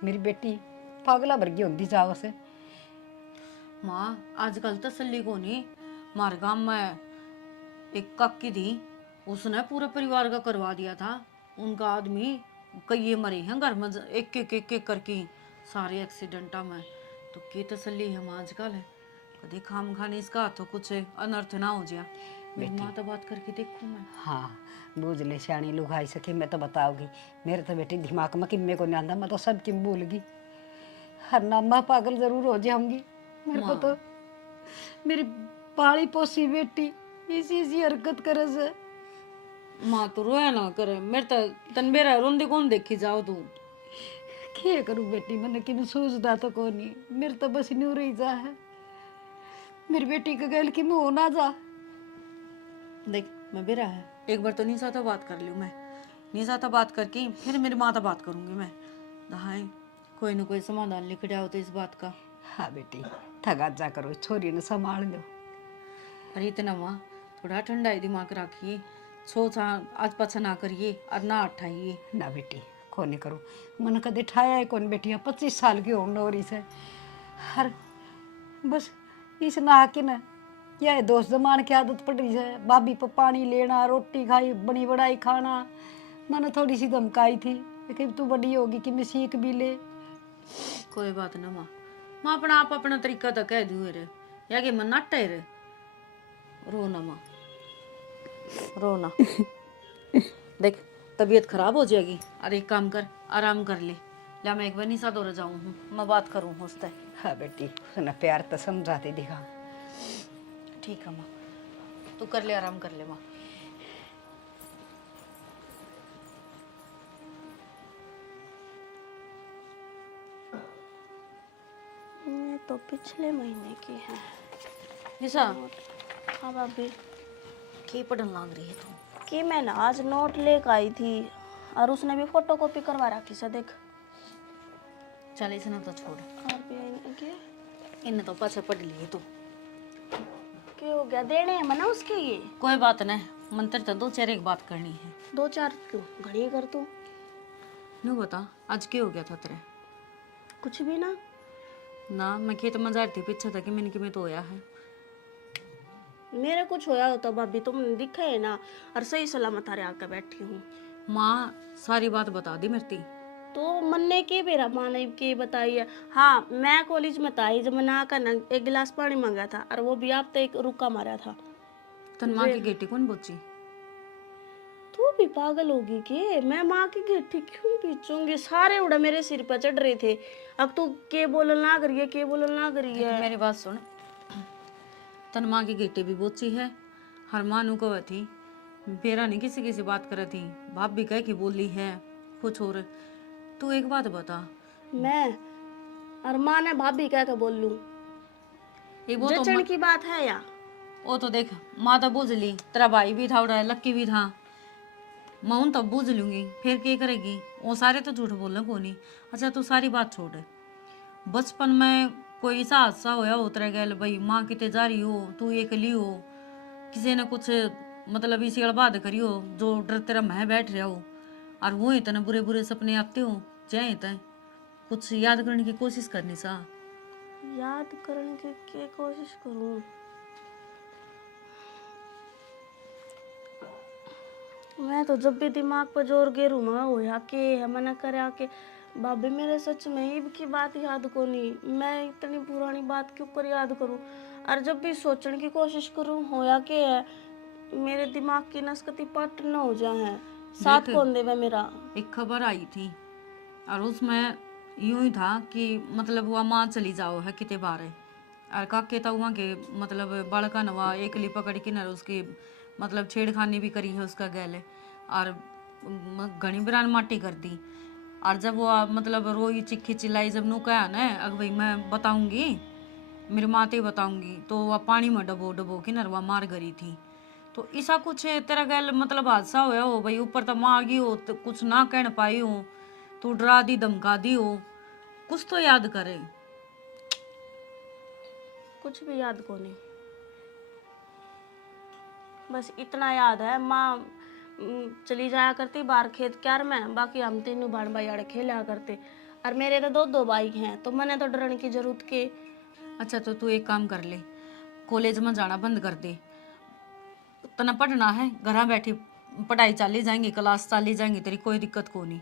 मेरी बेटी पागला वर्गी होती जाओ से। माँ आजकल तसल्ली को नहीं। हमारे गांव में एक काकी थी, उसने पूरे परिवार का करवा दिया था। उनका आदमी कई मरे हैं घर में, एक करके सारे एक्सीडेंटा में। तो की तसल्ली है माँ आजकल है, कभी खाम खाने इसका तो कुछ अनर्थ ना हो जाए। मेरी माँ तो बात करके देखूँ मैं। हाँ बूझ ले सियाणी लुगाई सके, मैं तो बताऊगी। मेरे तो बेटी दिमाग में किम्मे को नहीं आंदा, मैं तो सब किम भूल गई। हर नामा पागल जरूर हो जाऊंगी। मेरे को तो मेरी पाली पोसी बेटी इसी हरकत करे से। माँ तो रोया ना करे, मेरे तो तनबेरा रोंदे कौन देखी जाओ तू। क्या करूं बेटी, मैंने कि सोचता तो को नहीं। मेरे तो बस न्यू रही जा है। मेरी बेटी का गैल कि मैं हो ना जा। देख मैं बेरा है, एक बार तो निशा तो बात कर लूँ मैं। निशा तो बात करके फिर मेरी माँ तो बात करूंगी मैं। दहाई कोई ना कोई समाधान लिख आओ तो इस बात का। हाँ बेटी थगा जा करो, छोरी ने संभाल लो। अरे इतना माँ थोड़ा ठंडा ही दिमाग रखिए, सोचा आज पाछा ना करिए और ना उठाइए। ना बेटी को नहीं करूँ, मन कदे ठाया है कौन बेटी। 25 साल की होने और इसे हर बस इस ना के ना यह दोस्त जमान की आदत पड़ रही है। भाभी पर पानी लेना, रोटी खाई बनी बड़ाई खाना। मैंने थोड़ी सी धमकाई थी कि तू बड़ी होगी कि मैं सीख भी ले। कोई बात ना माँ, माँ अपना आप अपना तरीका तो कह दूँ रे, या कि मन नाटा है रे। रो ना माँ, रो ना। देख तबीयत खराब हो जाएगी, और एक काम कर आराम कर ले। ला मैं एक बार निशा दौड़ जाऊँ हूँ, मैं बात करूँ उससे। हाँ बेटी उसने प्यार तो समझाते दिखा। ठीक है माँ, तू कर ले, आराम कर ले माँ। ये तो पिछले महीने की है। निशा हाँ भाभी, की पढ़न लग रही है तू? कि मैं ना आज नोट लेकर आई थी और उसने भी फोटो कॉपी करवा रखी से। देख चल इसे ना तो छोड़, RBI ने के इन्हें तो पाछा पढ़ लिए तू। क्या हो गया, देने हैं मना उसके ये। कोई बात नहीं, मंत्र तो 2 चार एक बात करनी है। 2-4 क्यों घड़ी कर तू। नू बता आज क्या हो गया था तेरे? कुछ भी ना। ना मैं खेत में जा रही थी, पीछे था कि मैंने कि मैं तो होया है। मेरे कुछ होया होता भाभी, तुम दिखे है ना, और सही सलामत हारे आकर बैठी हूँ। माँ सारी बात बता दी मेरी। तो मन ने के बेरा माँ ने के बताई है। हाँ मैं कॉलेज में था, जब मैं नहा कर एक गिलास पानी मांगा था, और वो भी आप तो एक रुका मारा था। तन माँ की गेटी कौन बोची? तू भी पागल होगी के? मैं माँ की घेटी क्यों पीछूंगी? सारे उड़ा मेरे सिर पर चढ़ रहे थे। अब तू के बोलना ना करिए, के बोलना ना करिए। मेरी बात सुन, तन माँ की गेटी भी बोची है। हर माँ नु कह थी बेरा नहीं किसी किसी बात करे थी, बाप भी कह के बोली है कुछ और। तू एक बात बता, मैं और माँ ने भाभी कह के बोल लूं, एक वो तो जचन की बात है या? वो तो देख माँ तो बूझ ली, तेरा भाई भी था उड़ा, लक्की भी था। मैं उन तब बूझ लूंगी, फिर क्या करेगी? वो सारे तो झूठ बोलना को नहीं। अच्छा तू सारी बात छोड़, बचपन में कोई ऐसा हादसा होया हो तेरे गैल भाई, माँ किते जा रही हो, तू अकेली हो, किसी ने कुछ मतलब इसी बात करी हो जो डर तेरा मैं बैठ रहा हो, और वो इतने बुरे बुरे सपने आते हो चाहे तय कुछ याद करने की कोशिश करनी सा। याद करने की क्या कोशिश करूं? मैं तो जब भी दिमाग पर जोर गेरू मैं होया के है मना करा के भाभी मेरे सच में ही की बात याद को नहीं। मैं इतनी पुरानी बात क्यों कर याद करूं? और जब भी सोचने की कोशिश करूं होया के है मेरे दिमाग की नसकती पट न हो जाए। साथ देख, कौन देवे मेरा? एक खबर आई थी और उसमें यूं ही था कि मतलब वह माँ चली जाओ है किते बार है, और काके तो वहाँ के मतलब बड़का नवा एकली पकड़ के न उसकी मतलब छेड़खानी भी करी है उसका गैले, और घनी बिरान माटी कर दी। और जब वो मतलब रोई चिक्की चिल्लाई, जब नू कहा ना अग भाई मैं बताऊंगी मेरी माते बताऊंगी, तो वह पानी में डबो डबो के नरवा मार गई थी। तो ऐसा कुछ तेरा गैल मतलब हादसा होया हो भाई, ऊपर तो माँ आ गई हो तो कुछ ना कह पाई हो, तू डरा दी धमका दी हो, कुछ तो याद करे। कुछ भी याद को नहीं, बस इतना याद है माँ चली जाया करती बाहर खेत क्यार में, बाकी हम तीनों भाण भाई खेला करते। और मेरे तो दो दो बाइक हैं, तो मैंने तो डरने की जरूरत के। अच्छा तो तू एक काम कर ले, कॉलेज में जाना बंद कर दे, तना पढ़ना है घर बैठी पढ़ाई चाली जाएंगी, क्लास चाली जाएंगी, तेरी कोई दिक्कत को नहीं।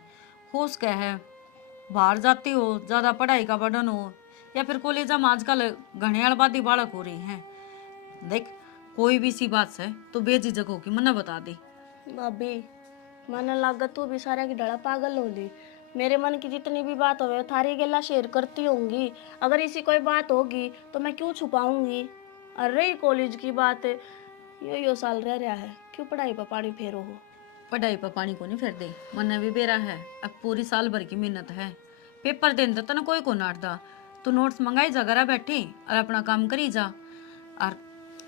होश क्या है, बाहर जाती हो ज़्यादा पढ़ाई का बर्डन हो, या फिर कॉलेज में आजकल घने आबादी बालक हो रही हैं। देख कोई भी सी बात से तो बेझिझक होगी मना बता दे। भाभी मन लागत तू भी सारे की डड़ा पागल होली, मेरे मन की जितनी भी बात होवे थारी गेला शेयर करती होंगी। अगर इसी कोई बात होगी तो मैं क्यों छुपाऊंगी। और रही कॉलेज की बात, यो साल रह है, क्यों पढ़ाई पर पानी फेरो हो। पढ़ाई पर पानी को नहीं फेर दे, मन भी बेरा है, अब पूरी साल भर की मेहनत है, पेपर देने तो तना कोई को नाटदा, तू नोट्स मंगाई जा घर बैठी और अपना काम करी जा। और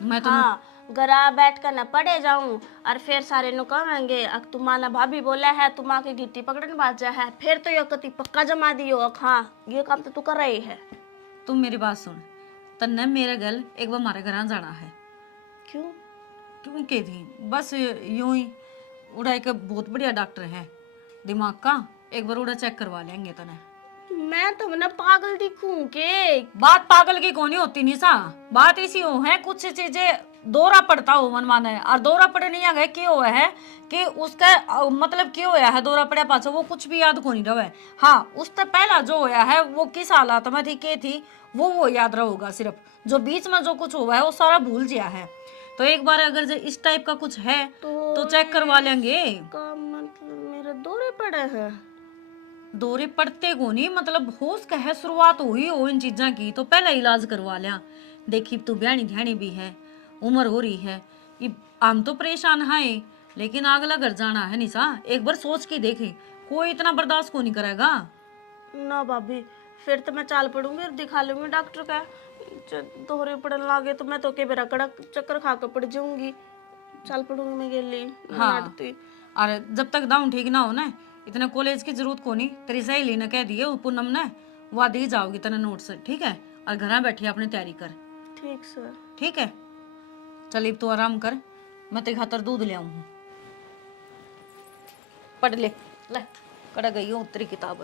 मैं तो हाँ गरा बैठ कर न पढ़े जाऊं और फिर सारे नु कहेंगे अक तुम्हारा भाभी बोला है तुम आके गिट्टी पकड़न बाजा है, फिर तो यो कति पक्का जमा दियो। हाँ ये काम तो तू कर रही है। तुम मेरी बात सुन, तन्ने मेरे गल एक बार हमारे घर जाना है। क्यों? क्यों के थी बस यूं ही, उड़ा एक बहुत बढ़िया डॉक्टर है दिमाग का, एक बार उड़ा चेक करवा लेंगे तने। मैं तो ना पागल दिखूं के? बात पागल की कौन होती निशा, बात इसी हो है कुछ चीजें दौरा पड़ता हो मन माने, और दौरा पड़े नहीं आ गए क्यों हुआ है कि उसका मतलब क्यों होया है दौरा पड़े पाछो वो कुछ भी याद को नहीं रहे। हाँ उससे पहला जो होया है वो किस हालात में थी के थी वो याद रहेगा, सिर्फ जो बीच में जो कुछ हुआ है वो सारा भूल गया है। तो एक बार अगर जो इस टाइप का कुछ है तो चेक करवा लेंगे। का मतलब मेरे दौरे पड़े हैं? दौरे पड़ते को नहीं, मतलब होश का है शुरुआत हुई हो इन चीजा की तो पहले इलाज करवा लिया। देखी तू ब्याणी ध्यानी भी है, उम्र हो रही है, ये हम तो परेशान है लेकिन अगला घर जाना है निशा, एक बार सोच के देखे, कोई इतना बर्दाश्त को नहीं करेगा। ना भाभी फिर तो मैं चाल पड़ूंगी और दिखा लूंगी डॉक्टर का। दोहरे पड़न लागे तो मैं तो के बेरा कड़क चक्कर खा कर पड़ जाऊंगी, चाल पड़ूंगी मैं गेली। हाँ और जब तक दाऊं ठीक ना हो ना, इतना कॉलेज की जरूरत को नहीं, तेरी सहेली ने कह दिए पूनम ने वह दी जाओगी तना नोट्स, ठीक है? और घर बैठी अपनी तैयारी कर। ठीक सर। ठीक है चल अब तू आराम कर, मैं तेरे खातर दूध ले आऊं, पढ़ ले कड़ा गई हूँ तेरी किताब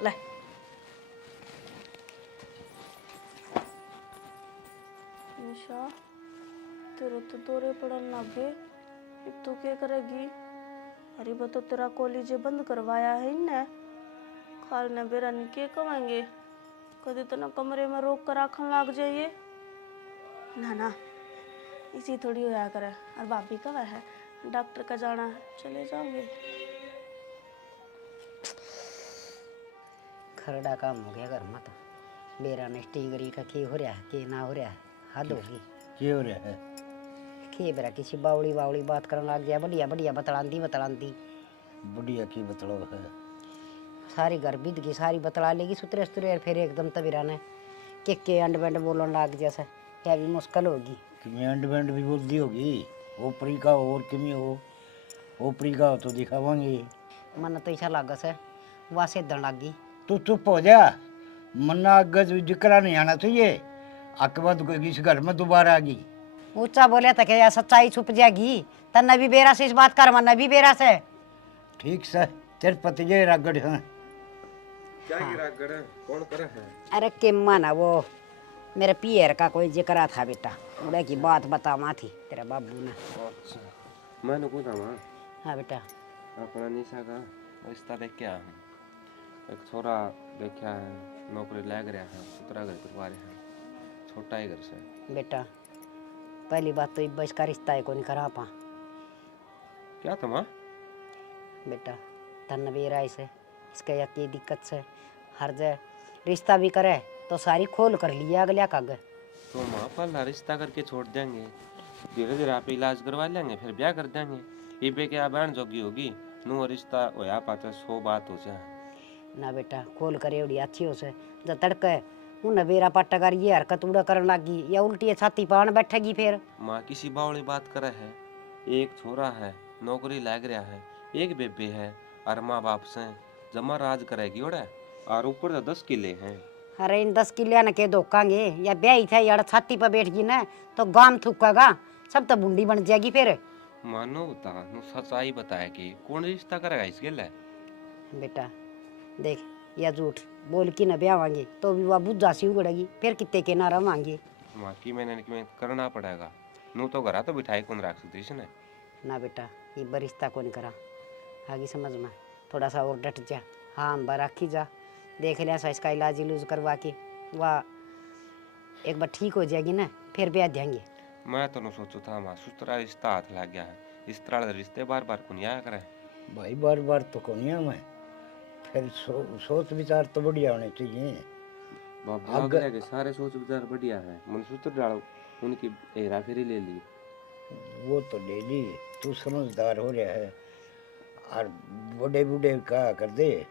ले। निशा तेरे तो दौरे पड़न लगे, अब तू क्या करेगी? अरे वो तो तेरा कॉलेज बंद करवाया है इनने, खाल ने बेरा नहीं के कमाएंगे, कभी तो ना कमरे में रोक कर आखन लग जाइए। ना ना इसी थोड़ी होया करे। और भाभी कब है? डॉक्टर का जाना है, चले जाओगे। खरड़ा काम हो गया घर में तो, बेरा ने स्टीगरी का की हो रहा है के ना हो रहा है, हद होगी। ये हो रहा है के बेरा किसी बावड़ी बावड़ी बात करने लग गया, बढ़िया बढ़िया बतलांदी बढ़िया की बतलो है। सारी घर बीत गई, सारी बतला लेगी सुतरे सुतरे, फिर एकदम तबीरा ने के अंड बंड बोलन लग जैसे क्या भी मुश्किल होगी। किमें अंड बैंड भी बोलती होगी, ओपरी का हो और किमें हो, ओपरी का हो तो दिखावांगे। मन तो ऐसा लगा से वहाँ से दन लगी। तू चुप हो जा, मन्ना गज जिक्रा नहीं आना चाहिए, आके बाद इस घर में दोबारा आ गई। ऊंचा बोले तो क्या सच्चाई छुप जाएगी, तन्ने भी बेरा से इस बात कर, मन भी बेरा से। ठीक से तेरे पति जे रागड़ है। क्या गिरा गड़ कौन करे है? अरे के माना वो मेरे पियर का कोई जिक्र था बेटा, उड़े की बात बतावा थी तेरे बाबू ने। अच्छा मैंने पूछा माँ हाँ बेटा। अपना निशा का रिश्ता देख के आया हूँ, एक छोरा देखा है, नौकरी लग रहा है, उतरा घर करवा रहे हैं, छोटा ही घर से। बेटा पहली बात तो इब्बा इसका रिश्ता है कौन करा पा। क्या था माँ? बेटा तन भी राय से इसका या की दिक्कत से हर जगह रिश्ता भी करे तो सारी खोल कर लिया अगला काग। तो माँ पहला रिश्ता करके छोड़ देंगे, धीरे धीरे आप इलाज करवा लेंगे, फिर ब्याह कर देंगे। इबे क्या बहन जोगी होगी, नु रिश्ता होया पाते 100 बात हो जाए। ना बेटा खोल कर एवड़ी अच्छी हो से, जब तड़के उन्हें बेरा पट्टा कर ये हरकत उड़ा करने लगी या उल्टी छाती पान बैठेगी फिर। माँ किसी बावली बात करे है। एक छोरा है, नौकरी लग रहा है, एक बेबे है, और माँ बाप से जमा राज करेगी ओड़ा, और ऊपर से 10 किले हैं। अरे इन 10 किलिया न के धोखांगे या ब्याही था यार छाती पर बैठ गई ना तो गाम थूकेगा, सब तो बूंदी बन जाएगी फिर। मानो बता, नु सच्चाई बताएगी, कौन रिश्ता करेगा इसके लिए? बेटा देख, या झूठ बोल की न ब्यावांगे तो भी वह बुझा सी उगड़ेगी, फिर कितने के ना रवांगे। माँ की मैंने करना पड़ेगा। नु तो घरा तो बिठाई कौन रख सकती इसने। ना बेटा ये बरिश्ता कौन करा, आगे समझ में थोड़ा सा और डट जा। हाँ हम राखी जा, देख लिया सा इसका इलाज इलूज करवा के वह एक बार ठीक हो जाएगी ना, फिर ब्याह देंगे। मैं तो न सोचू था माँ, सुतरा रिश्ता हाथ लग गया है, इस तरह के रिश्ते बार बार कौन आया करे। भाई बार बार तो कोनिया में फिर सोच विचार तो बढ़िया होने चाहिए। बाबा अगले के सारे सोच विचार बढ़िया है, मन सूत्र डालो उनकी हेरा फेरी ले ली। वो तो ले ली, तू समझदार हो रहा है। और बड़े बूढ़े कहा कर दे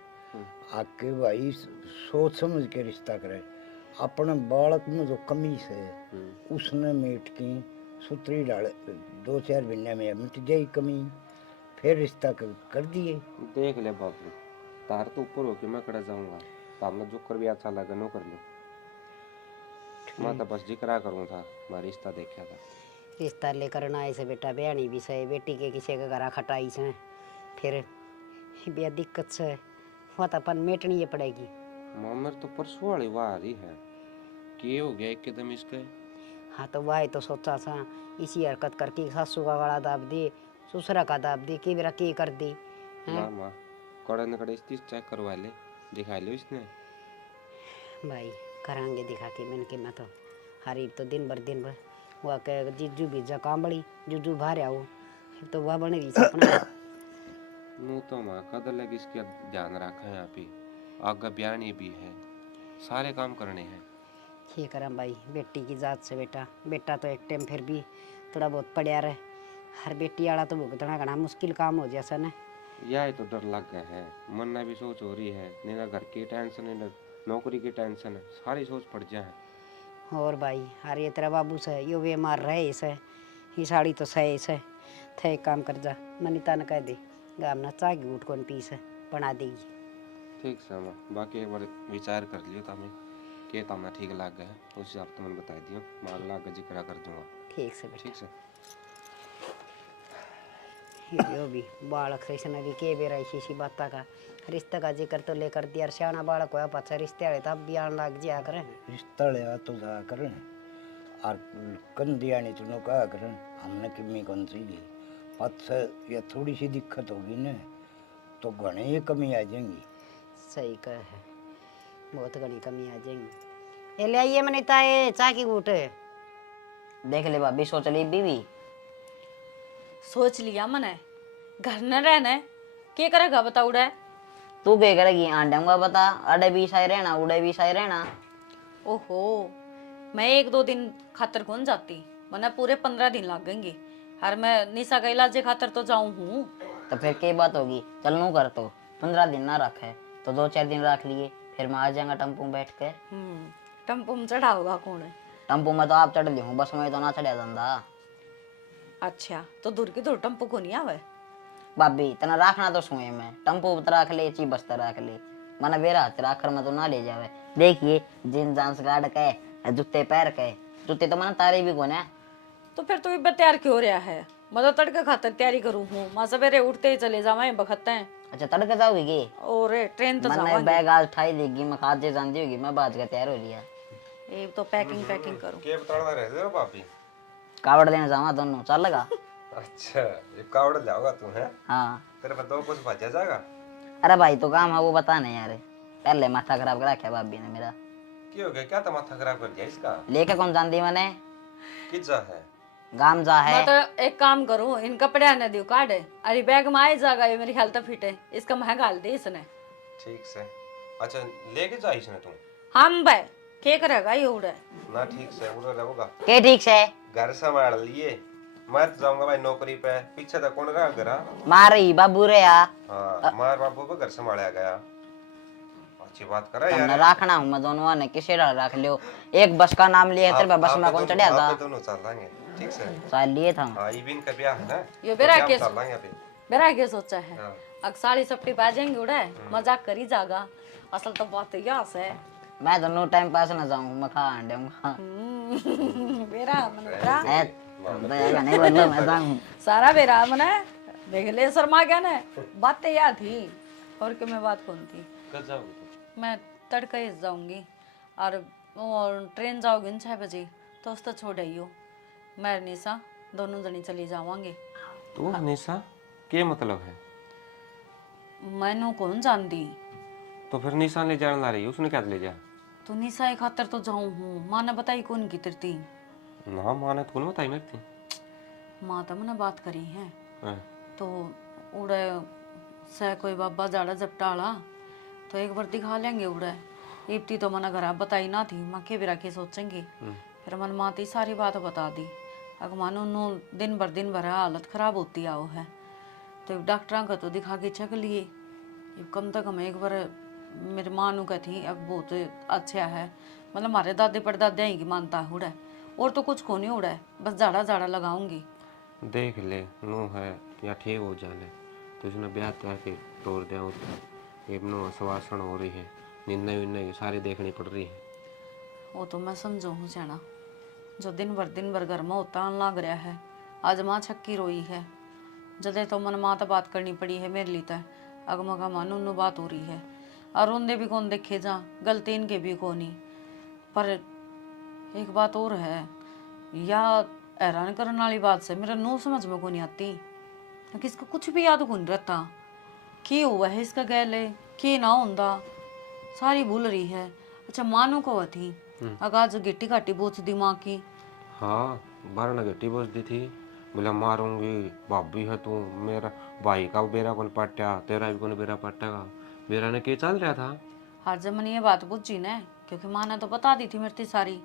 आके भाई सोच समझ के रिश्ता करे। अपने बालक में जो कमी है उसने मेट की सुतरी डाल 2-4 महीने में मिट जाए कमी, फिर रिश्ता कर दिए। देख ले बाबू, तार तो ऊपर होके मैं कड़ा जाऊंगा, सामने जो कर भी अच्छा लगे नो कर लो। मैं तो बस जिक्रा करूँ था, मैं रिश्ता देखा था। रिश्ता लेकर ना ऐसे बेटा ब्यानी भी सही, बेटी के किसी के घर खटाई से फिर ब्याह दिक्कत से वह तो अपन मेटनी पड़ेगी। मामर तो परसों वाली वाह रही है, क्या हो गया एकदम इसके? हाँ तो वह तो सोचा था इसी हरकत करके सासू का गला दाब दी, ससुरा का दाब दी, कि मेरा की कर दी। माँ माँ कड़े न कड़े इस चेक करवा ले, दिखा लो इसने। भाई करांगे दिखा के, मैंने कि मैं तो हरी तो दिन भर वह के जीजू बीजा कांबड़ी जुजू बाहर आओ तो वह बने रही सपना। नू तो माँ कदर लगी इसके ध्यान रखा है, यहाँ पे आगे ब्यानी भी है, सारे काम करने हैं। ये करम भाई बेटी की जात से बेटा, बेटा तो एक टाइम फिर भी थोड़ा बहुत पड़िया रहे, हर बेटी वाला तो भुगतना घना मुश्किल काम हो जैसा न। यह तो डर लग गया है, मन में भी सोच हो रही है, नहीं ना घर की टेंशन है ना नौकरी की टेंशन है, सारी सोच पड़ जाए। और भाई हर ये तेरा बाबू से यो वे मार रहे इसे, ये साड़ी तो सही इसे थे एक काम कर जा, मनीता ने कह दे गाम ना चागी उठ कौन पीस बना देगी। ठीक से माँ, बाकी एक बार विचार कर लियो तमें के तमें ठीक लग गया, उस हिसाब से मैंने बता दियो, मैं अगला जिक्र कर दूंगा। ठीक से बेटा, ठीक से। यो भी बालक से इसने भी के बेरा इसी बात का रिश्ते का जिक्र तो लेकर दिया, सियाना बालक होया पाछा रिश्ते वाले तब भी आन लग जाया करें। रिश्ता ले तो जा करें और कन दिया नहीं तुमने कहा करें, हमने किमी कौन चाहिए पथ या थोड़ी सी दिक्कत होगी ना तो घने ही कमी आ जाएंगी। सही कह है, बहुत घनी कमी आ जाएंगी। ये ले आइए मनीता ये चाय की घूट। देख ले भाभी, सोच ली बीवी? सोच लिया मने, घर न रहना क्या करेगा बताओ रे? तू क्या करेगी? आंडूंगा बता, अड़े भी सही रहना उड़े भी सही रहना। ओहो, मैं 1-2 दिन खातर कौन जाती, मने पूरे 15 दिन लगेंगे, हर मैं निशा का इलाज खातर तो जाऊं हूँ। तो फिर क्या बात होगी, चलनू कर तो 15 दिन ना रखे तो 2-4 दिन रख लिए, फिर मैं आ जाऊंगा टम्पू में बैठ के। टम्पू में चढ़ा होगा कौन है? टम्पू में तो आप चढ़ ली हूँ, बस में तो ना चढ़ा धंधा। अच्छा तो दूर की दूर टम्पू को नहीं आवे? भाभी तना रखना तो सुए में, टम्पू पर रख ले ची बस्ता रख ले, मना बेरा हाथ आखिर में तो ना ले जावे। देखिए जींस जांस गाड़ के जूते पैर के, जूते तो मैंने तारे भी कोने। तो फिर तू भी तैयार क्यों रहा है? मैं तो तड़के खातर तैयारी करूँ हूँ, माँ सवेरे उठते ही चले जावे बखते हैं। अच्छा तड़के जाओगी? और ट्रेन तो मैंने जावांगे। बैग आज उठाई देगी, मैं खाद जे जानती होगी, मैं बाज के तैयार हो लिया। ये तो पैकिंग करूँ। के बताना रहते हो भाभी? कावड़ देने जावा दोनों, चल लगा? अच्छा ये कावड़ लाओगा तू है? हाँ। तेरे पर दो कुछ बचा जाएगा? अरे भाई तो काम है वो बताने यार, पहले माथा खराब करा क्या भाभी ने मेरा। क्यों हो गया, क्या माथा खराब कर दिया इसका? लेके कौन जानती मैंने, कितना है? गाम जा है। मैं तो एक काम करूँ, इन कपड़े आने दियो काट, अरे बैग में आए जाएगा, ये मेरी ख्याल तो फिट है, इसका महंगा दे इसने। ठीक से। अच्छा लेके जा इसने तू? हम भाई क्या करेगा ये उड़े ना ठीक से उधर रहोगा, के ठीक से घर संभाल लिए, मैं तो जाऊंगा भाई नौकरी पे, पीछे तक कौन रहा घर? मारी बाबू रे या। हाँ मार बाबू को घर संभाला गया। अच्छी बात करा तुमने यार। रखना हूँ मैं दोनों ने किसे रख लियो। एक बस का नाम लिया तेरे बस में कौन चढ़ा था? आप दोनों चल लेंगे ठीक से। साल लिए था। हाँ इबिन का ब्याह है ना, ये तो बेरा ब्याह में के चल लेंगे अभी। मेरा क्या सोचा है हाँ। अग साड़ी सपटी पा जाएंगे उड़ा मजाक करी जागा असल तो बात यास है मैं तो नो टाइम पास ना जाऊँ, मैं खा अंडे बेरा मन बेरा नहीं बोलो मैं जाऊँ। सारा बेरा मने देख ले शर्मा गया ना बातें याद थी और के मैं बात कौन थी। कब जाओगे? मैं तड़के ही जाऊंगी और ट्रेन जाओगी न 6 बजे तो उस तो छोड़ आइयो मैं निशा दोनों जनी चली जावांगे। तू निशा क्या मतलब है? मैनू कौन जानती तो फिर निशा ले जाने ला रही है, उसने क्या ले जा? तो निशा एक खातर तो जाऊं हूँ माँ ने बताई कौन की तिरती ना माने तो कौन बताई मेरे थी। माँ तो मैंने बात करी है हाँ। तो उड़े से कोई बाबा जाड़ा जपटाला तो एक बार दिखा लेंगे उड़े इप्ती तो मना घर बताई ना थी माँ के बिरा के सोचेंगे फिर मन माँ ती सारी बात बता दी अगर मानो नो दिन भर हालत खराब होती आओ है तो डॉक्टर का तो दिखा के चेक लिए कम से कम एक बार मेरी माँ नु कहती अब बहुत अच्छा है मतलब हमारे दादे परदादे ही की मानता उड़ा और तो कुछ को नहीं उड़ा बस जाड़ा जाड़ा लगाऊंगी। देख ले नो है या ठीक हो जाने तो उसने ब्याह करके तोड़ दिया उतना ये नो सवासण हो रही है, निर्णय विन्नय की सारी देखनी पड़ रही है। वो तो मैं समझो हूँ जाना जो दिन भर घर में होता लग रहा है आज माँ छक्की रोई है जदे तो मन माँ तो बात करनी पड़ी है मेरे लिए तो अगमगा मान उन्नू बात हो रही है और उनदे भी कौन देखे जा गलती इनके भी को नहीं पर एक बात और है या हैरान करने वाली बात से मेरा नो समझ में को नहीं आती कि इसका कुछ भी याद को नहीं रहता की हुआ है इसका गैले की ना होंदा सारी भूल रही है। अच्छा मानो को थी आगाज गिट्टी काटी बोझ दिमाग की। हाँ बारह ने गट्टी बोझ दी थी बोला मारूंगी भाभी है तू मेरा भाई का बेरा कौन पट्टा तेरा भी कौन बेरा पट्टेगा बेरा ने क्या चल रहा था। हर जब मैंने ये बात पूछी ना क्योंकि माँ ने तो बता दी थी मेरी सारी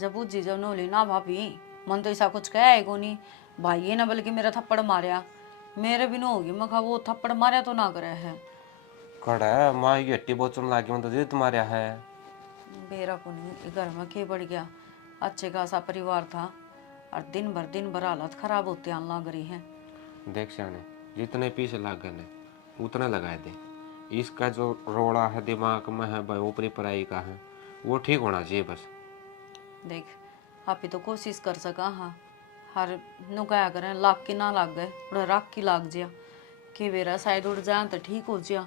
जब पूछी जब नोली ना भाभी मन तो ऐसा कुछ कहा है को नहीं भाई ये ना बल्कि मेरा थप्पड़ मारिया मेरे भी न होगी मैं कहा वो थप्पड़ मारिया तो ना करे है कड़ा है माँ की गट्टी बोचन लागी मैं तो जिद मारिया है। बेरा को नहीं घर में के बढ़ गया अच्छे खासा परिवार था और दिन भर हालत खराब होती आने लग रही है। देख सियाने जितने पीछे लग गए उतने लगाए दे इसका जो रोड़ा है दिमाग में है भाई ऊपरी पढ़ाई का है वो ठीक होना चाहिए बस। देख आप ही तो कोशिश कर सका हाँ हर नु क्या करें लाग की ना लाग गए उड़ा राख की लाग जिया कि बेरा शायद उड़ जा तो ठीक हो जिया।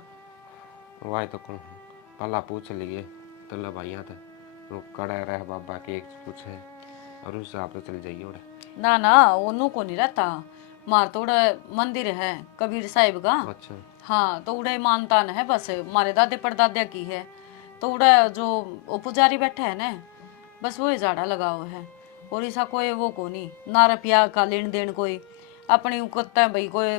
वाई तो कहूँ पला पूछ लिए तल्ला भाइया था वो कड़ा रह बाबा के एक पूछे और उस हिसाब से चल जाइए उड़े ना ना वो नु को नहीं रहता मार तो उड़ा मंदिर है कबीर साहिब का। अच्छा हाँ तो उड़े मानता न है बस मारे दादे परदादे की है तो उड़ा जो वो पुजारी बैठा है ना बस वही झाड़ा लगाओ है और ऐसा कोई वो को नहीं ना रुपया का लेन देन कोई अपनी कुत्ता भाई कोई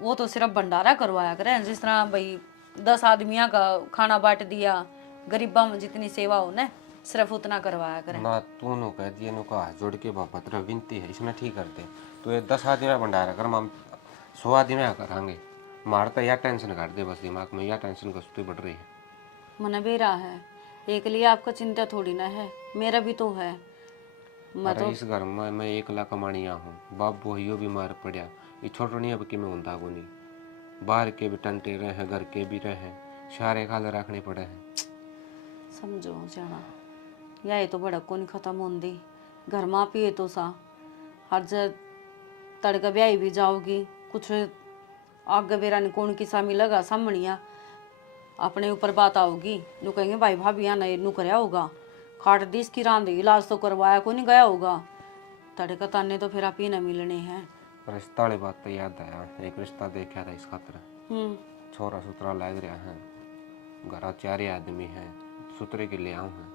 वो तो सिर्फ भंडारा करवाया करे जिस तरह भाई 10 आदमियों का खाना बांट दिया गरीबा में जितनी सेवा हो ना सिर्फ उतना करवाया करे। ना तू नो कह दिए नो का हाथ जोड़ के बाबा तेरा विनती है इसमें ठीक कर दे तो ये 10 आदमी में भंडारा कर हम 100 आदमी में करांगे मार तो यह टेंशन काट दे बस दिमाग में यह टेंशन कसती बढ़ रही है। मन बेरा है एक लिए आपका चिंता थोड़ी ना है मेरा भी तो है मैं अरे इस घर में मैं 1 लाख कमानिया हूँ बाप बोहियो बीमार पड़ा ये छोटो नहीं अब कि मैं होता को नहीं बाहर के भी टंटे रहे हैं घर के भी रहे हैं सारे खाले रखने पड़े हैं। समझो जाना या ये तो भड़क को नहीं खत्म होंदी घर माँ पिए तो सा हर जब तड़का ब्याई भी जाओगी कुछ आगे बेरा ने कौन की सा मिलेगा सामनिया अपने ऊपर बात आओगी नु कहेंगे भाई भाभी यहाँ नू कराया होगा खाट दी इसकी रांध इलाज तो करवाया को नहीं गया होगा तड़का ताने तो फिर आप ही न मिलने हैं। रिश्ता वाली बात तो याद आया एक रिश्ता देखा था इस खातर छोरा सुतरा लग रहा है घर 4 आदमी हैं सुतरे के ले आऊँ हैं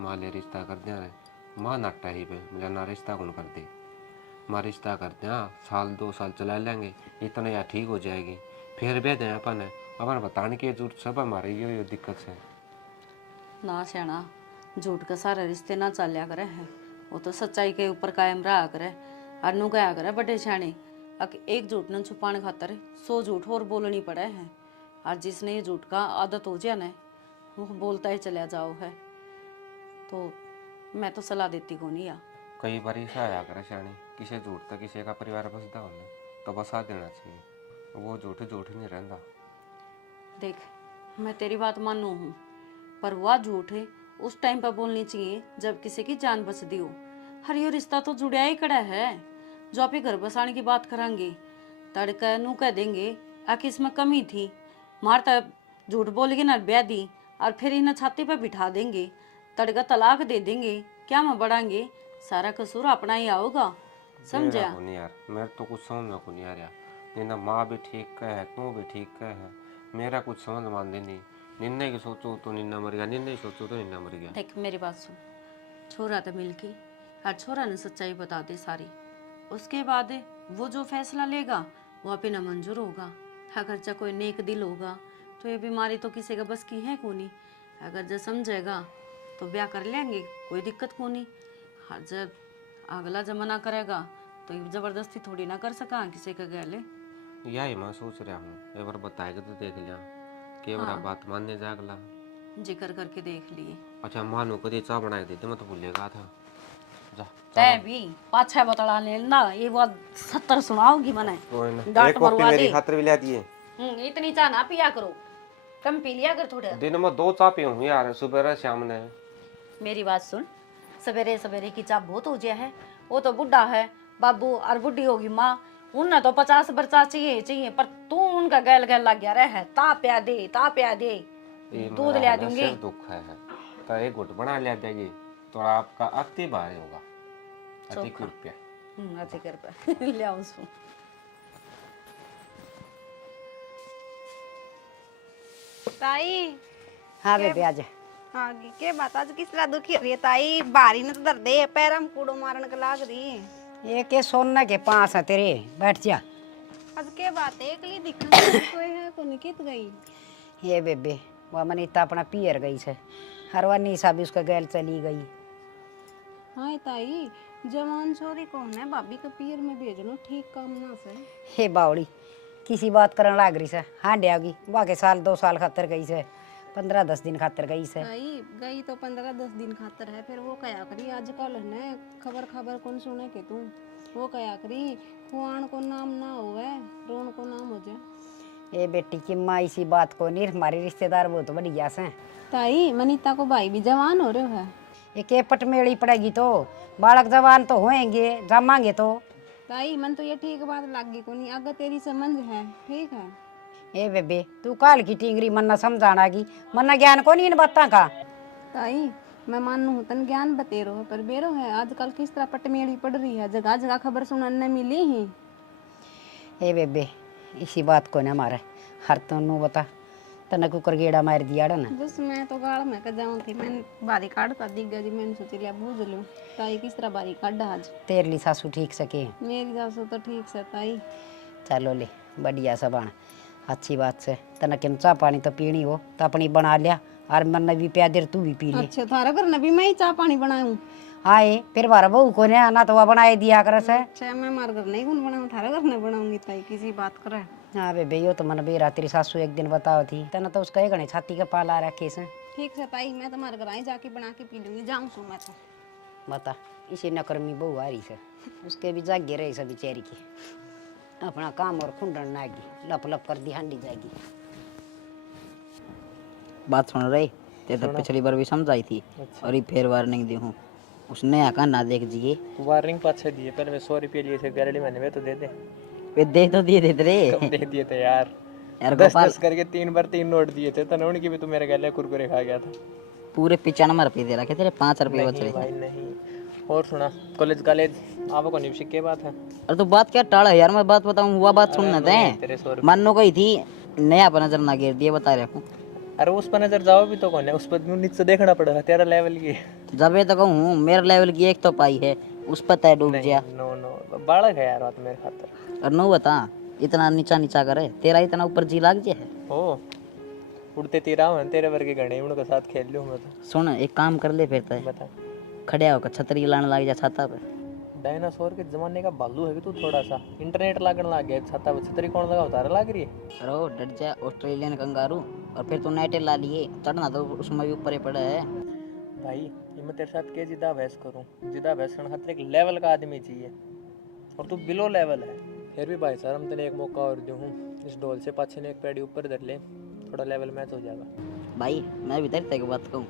माँ ले रिश्ता कर दिया है माँ नट्टा ही पे मुझे ना रिश्ता कौन कर दे माँ रिश्ता कर दिया 1 2 साल चला लेंगे इतना या ठीक हो जाएगी फिर भी दें अपन बताने की जरूरत सब हमारी ये दिक्कत है ना सियाना झूठ का सारा रिश्ते ना चलिया करे है वो तो सच्चाई के ऊपर कायम रहा करे और नु क्या करे बड़े सियाने एक झूठ न छुपाने खातर 100 झूठ और बोलनी पड़े हैं और जिसने ये झूठ का आदत हो जाए ना वो बोलता ही चला जाओ है, तो मैं तो सलाह देती को नहीं या। कई बार ऐसा आया करे शानी, किसी झूठ तक किसी का परिवार बसता होने तो बसा देना चाहिए, वो झूठ झूठ नहीं रहता। देख मैं तेरी बात मानू हूँ, पर वह झूठ है उस टाइम पर बोलनी चाहिए जब किसी की जान बचती हो। हर यो रिश्ता तो जुड़िया ही कड़ा है। जो आप ही घर बसाने की बात करांगे तड़का नू कह देंगे आखिर इसमें कमी थी, मारता झूठ बोल के ना ब्याह दी और फिर इन्हें छाती पर बिठा देंगे, तड़का तलाक दे देंगे, क्या मैं बढ़ाएंगे, सारा कसूर अपना ही आओगा। समझा? मेरा को नहीं यार, मेरे तो कुछ समझ में को नहीं आ रहा। निन्ना माँ भी ठीक कह है, तू भी ठीक कह है, मेरा कुछ समझ मान दे नहीं। निन्ने की सोचो तो निन्ना मर गया, निन्ने की सोचो तो निन्ना मर गया। देख मेरी बात सुन, छोरा तो मिल के और छोरा ने सच्चाई बता दे सारी, उसके बाद वो जो फैसला लेगा वो आप ना मंजूर होगा। अगर चाहे कोई नेक दिल होगा तो ये बीमारी तो किसी का बस की है को नहीं। अगर जब समझेगा तो ब्याह कर लेंगे, कोई दिक्कत को नहीं। हाँ जब अगला जमाना करेगा तो ये जबरदस्ती थोड़ी ना कर सका किसी का गले। यही मैं सोच रहा हूँ, एक बार बताएगा तो देख लिया के बड़ा बात मानने जागला। जिक्र करके देख लिए। अच्छा मानो कभी चाय बना के देते, मैं तो भूलेगा था। जा तै भी पाछा बतला लेना, ये बात 70 सुनाओगी मने। कोई ना, डांट एक कॉपी मरवा मेरी दे। खातिर भी ले दिए। इतनी चाह ना पिया करो, कम पी लिया कर थोड़ा। दिन में 2 चाय पी हूँ यार, सुबह शाम ने। मेरी बात सुन, सवेरे सवेरे की चाह बहुत हो गया है। वो तो बुढ़ा है बाबू और बुढ़ी होगी माँ, उन्हें तो 50 बरसा चाहिए, पर तू उनका गैल गैल लग गया रहे, ता प्या दे ये दूध मेरा ले है ना, दूंगी। सिर दुख है तो एक घुट बना ले देगी तो आपका अति भारी होगा। अति कृपया। अच्छे कर पे ले आओ उसको। ताई हाँ बेबे आज हाँ के बात आज किस तरह दुखी हो रही है ताई? बारी ने तो दर्द है, पैर में कूड़ो मारन के लाग रही। ये के सोना के पास है तेरे, बैठ जा। आज के बात है एकली दिखा कोई है को निकित गई। ये बेबे वह मनीता अपना पियर गई से, हर वन निशा भी उसका गैल चली गई। हाँ ताई जवान छोरी कौन है, भाभी का पियर में भेजनो ठीक काम ना से। हे बावड़ी किसी बात करन लाग रही से, हाँ डेगी बाके साल 2 साल खातर गई से, 15-10 दिन खातर गई से। ताई गई तो 15-10 दिन खातर है, फिर वो कया करी आजकल है खबर कौन सुने के तू, वो कया करी खुआन को नाम ना होवे रोन को नाम हो जाए। ए बेटी की माँ इसी बात को नहीं, हमारे रिश्तेदार बहुत बढ़िया से। ताई मनीता को भाई भी जवान हो रहे है। ये के पटमेड़ी पड़ेगी तो बालक जवान तो होएंगे, जमाएंगे तो। ताई मन तो ये ठीक बात लगी को नहीं, अगर तेरी समझ है ठीक है। ए बेबे तू काल की टिंगरी मन्ना समझाना की, मन्ना ज्ञान को नहीं इन बातों का। ताई मैं मानू हूँ तन ज्ञान बतेरो है, पर बेरो है आजकल किस तरह पटमेड़ी पड़ रही है, जगह जगह खबर सुनने मिली ही। ए बेबे इसी बात को ना मारे, हर तनु बता तने कुकर गेड़ा मार दिया ना। बस मैं तो गाड़ में का जाऊँ थी, मैं बारी काटता दिख गया जी, मैंने सोची लिया बूझ लूँ। ताई किस तरह बारी काट आज? तेरे लिए सासू ठीक सके? मेरी सासू तो ठीक से ताई। चलो ले बढ़िया सबन, अच्छी बात से। तने किम चाह पानी तो पीनी हो तो अपनी बना लिया, और मन भी प्या देर तू भी पी ले। अच्छा थारा घर न भी मैं ही चाह पानी बनाऊँ? आए फिर बार बहू को ने आना तो वह बनाए दिया कर से। अच्छा मैं मार घर नहीं कौन बनाऊँ, थारा घर न बनाऊंगी ताई, किसी बात करे। हाँ बेबे यो तो मन बेरा तेरी सासू एक दिन बताओ थी, तने तो उसका एक घने छाती के पाला रखे से। ठीक है ताई मैं तुम्हारे घर आई जाके बना के पी लूंगी, जाऊँ सू मैं तो। बता इसी नकर्मी बहू आ रही से, उसके भी जागे रही से बेचारी की, अपना काम और खुंडन नागी लप लप कर दी हांडी जाएगी। बात सुन रही ते तो पिछली बार भी समझाई थी और ये फिर वार्निंग दी हूँ, उसने आका ना देख जिए। वार्निंग पाछे दिए, पहले मैं 100 रुपये लिए थे गारंटी मैंने, वे तो दे दे। वे दे तो दिए थे रे कम दे दिए थे यार, यार 10 गोपाल 10 करके 3 बार 3 नोट दिए थे, तो उनकी भी तू मेरे गले कुरकुरे खा गया था। पूरे 95 रुपये दे रखे तेरे, 5 रुपये बच नहीं रहे भाई थे। नहीं। और सुना कॉलेज आप को निवशिक के बात है। अरे तो बात क्या टाड़ा यार, मैं बात बताऊँ हुआ बात सुनना तेरे 100 थे। रुपये मानो गई थी नया पर नजर ना गिर दिए, बता रहा हूँ। अरे उस पर नजर जाओ भी तो कौन है, उस पर नीचे देखना पड़ेगा तेरा लेवल की। जब ये तो कहूँ मेरे लेवल की एक तो पाई है, उस पर तय डूब गया। नो नो बालक है यार बात मेरे खातर। और नो बता इतना नीचा नीचा करे, तेरा इतना ऊपर जी लाग जाए है। ओ उड़ते तीरा हूँ तेरे वर्गे गणे, उनके साथ खेल लूँ मैं तो। सुन एक काम कर ले फिर तय, बता। खड़े होकर छतरी लाने लग जा छाता पे। डायनासोर के जमाने का बालू है कि तू थोड़ा सा इंटरनेट लागण लग गया छत्ता पर छतरी कौन लगा उतारे लाग रही है। अरे ओ डर जा ऑस्ट्रेलियन कंगारू, और फिर तू नेटे ला लिए, चढ़ना तो उसमें भी ऊपर ही पड़ा है। भाई ये मैं तेरे साथ के जिदा बहस करूं, जिदा बहस करने खातिर एक लेवल का आदमी चाहिए और तू बिलो लेवल है। फिर भी भाई सर हम तेने एक मौका और दूं हूं, इस डोल से पाछे ने एक पैडी ऊपर धर ले, थोड़ा लेवल मैच हो जाएगा। भाई मैं भी तेरे बात कहूँ,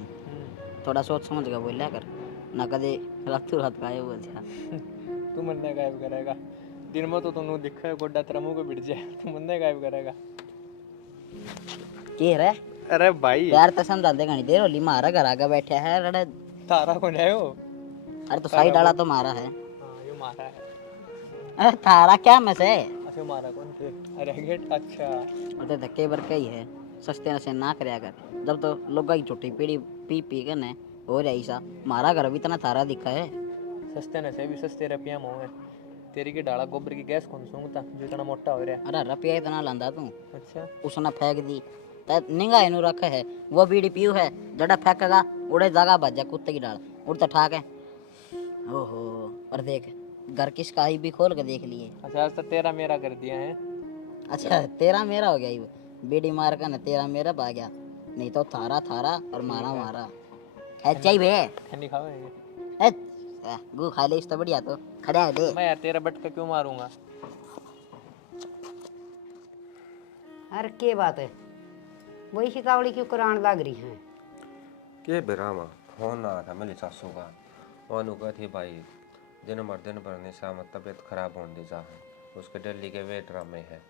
थोड़ा सोच समझ कर बोलिया कर, ना कदे रातों रात गायब हो जा। तू मन्ने गायब करेगा, दिन में तो तू दिखे गोड्डा तेरा मुंह को बिट जाए, तू मन्ने गायब करेगा। के रे? अरे भाई यार तो समझा दे घनी देर होली, मारा घर आगे बैठा है रड़े। तारा कौन है वो? अरे तो साइड डाला तो मारा है। हाँ ये मारा है। अरे थारा क्या में से? अच्छा मारा कौन थे? अरे गेट अच्छा। और तो धक्के बरके ही है, सस्ते नशे ना करया कर, जब तो लोगा की छोटी पीढ़ी पी पी के ने हो रहा ऐसा। मारा घर भी इतना थारा दिखा है। सस्ते नशे भी सस्ते रुपया मोह है। तेरी की डाला गोबर की गैस कौन सूंघता जो इतना मोटा हो रहा है? अरे रुपया इतना लांदा तू, अच्छा उसने फेंक दी निगाह इनू रखे है, वो बीड़ी पीऊ है, जड़ा फेंकेगा उड़े जागा बजा कुत्ते की डाल उड़ता ठाक है। ओहो, और देख घर किसका ही भी खोल के देख लिए। अच्छा आज तो तेरा मेरा कर दिया है। अच्छा तेरा मेरा हो गया ये, बीड़ी मार का ना तेरा मेरा पा गया, नहीं तो थारा थारा और मारा मारा। अच्छा ही भे ठंडी खावे गु खा ले इस तो बढ़िया, तो खड़ा है दे। मैं यार तेरा बटका क्यों मारूंगा? अरे के बात है, वही शिकावड़ी क्यों करान लाग रही है? के बेरामा फोन आ था मेरी सासू का, वानु कहती भाई दिन भर निशा में तबीयत खराब होने दी जा है, उसके दिल्ली के वेट ड्रामे है,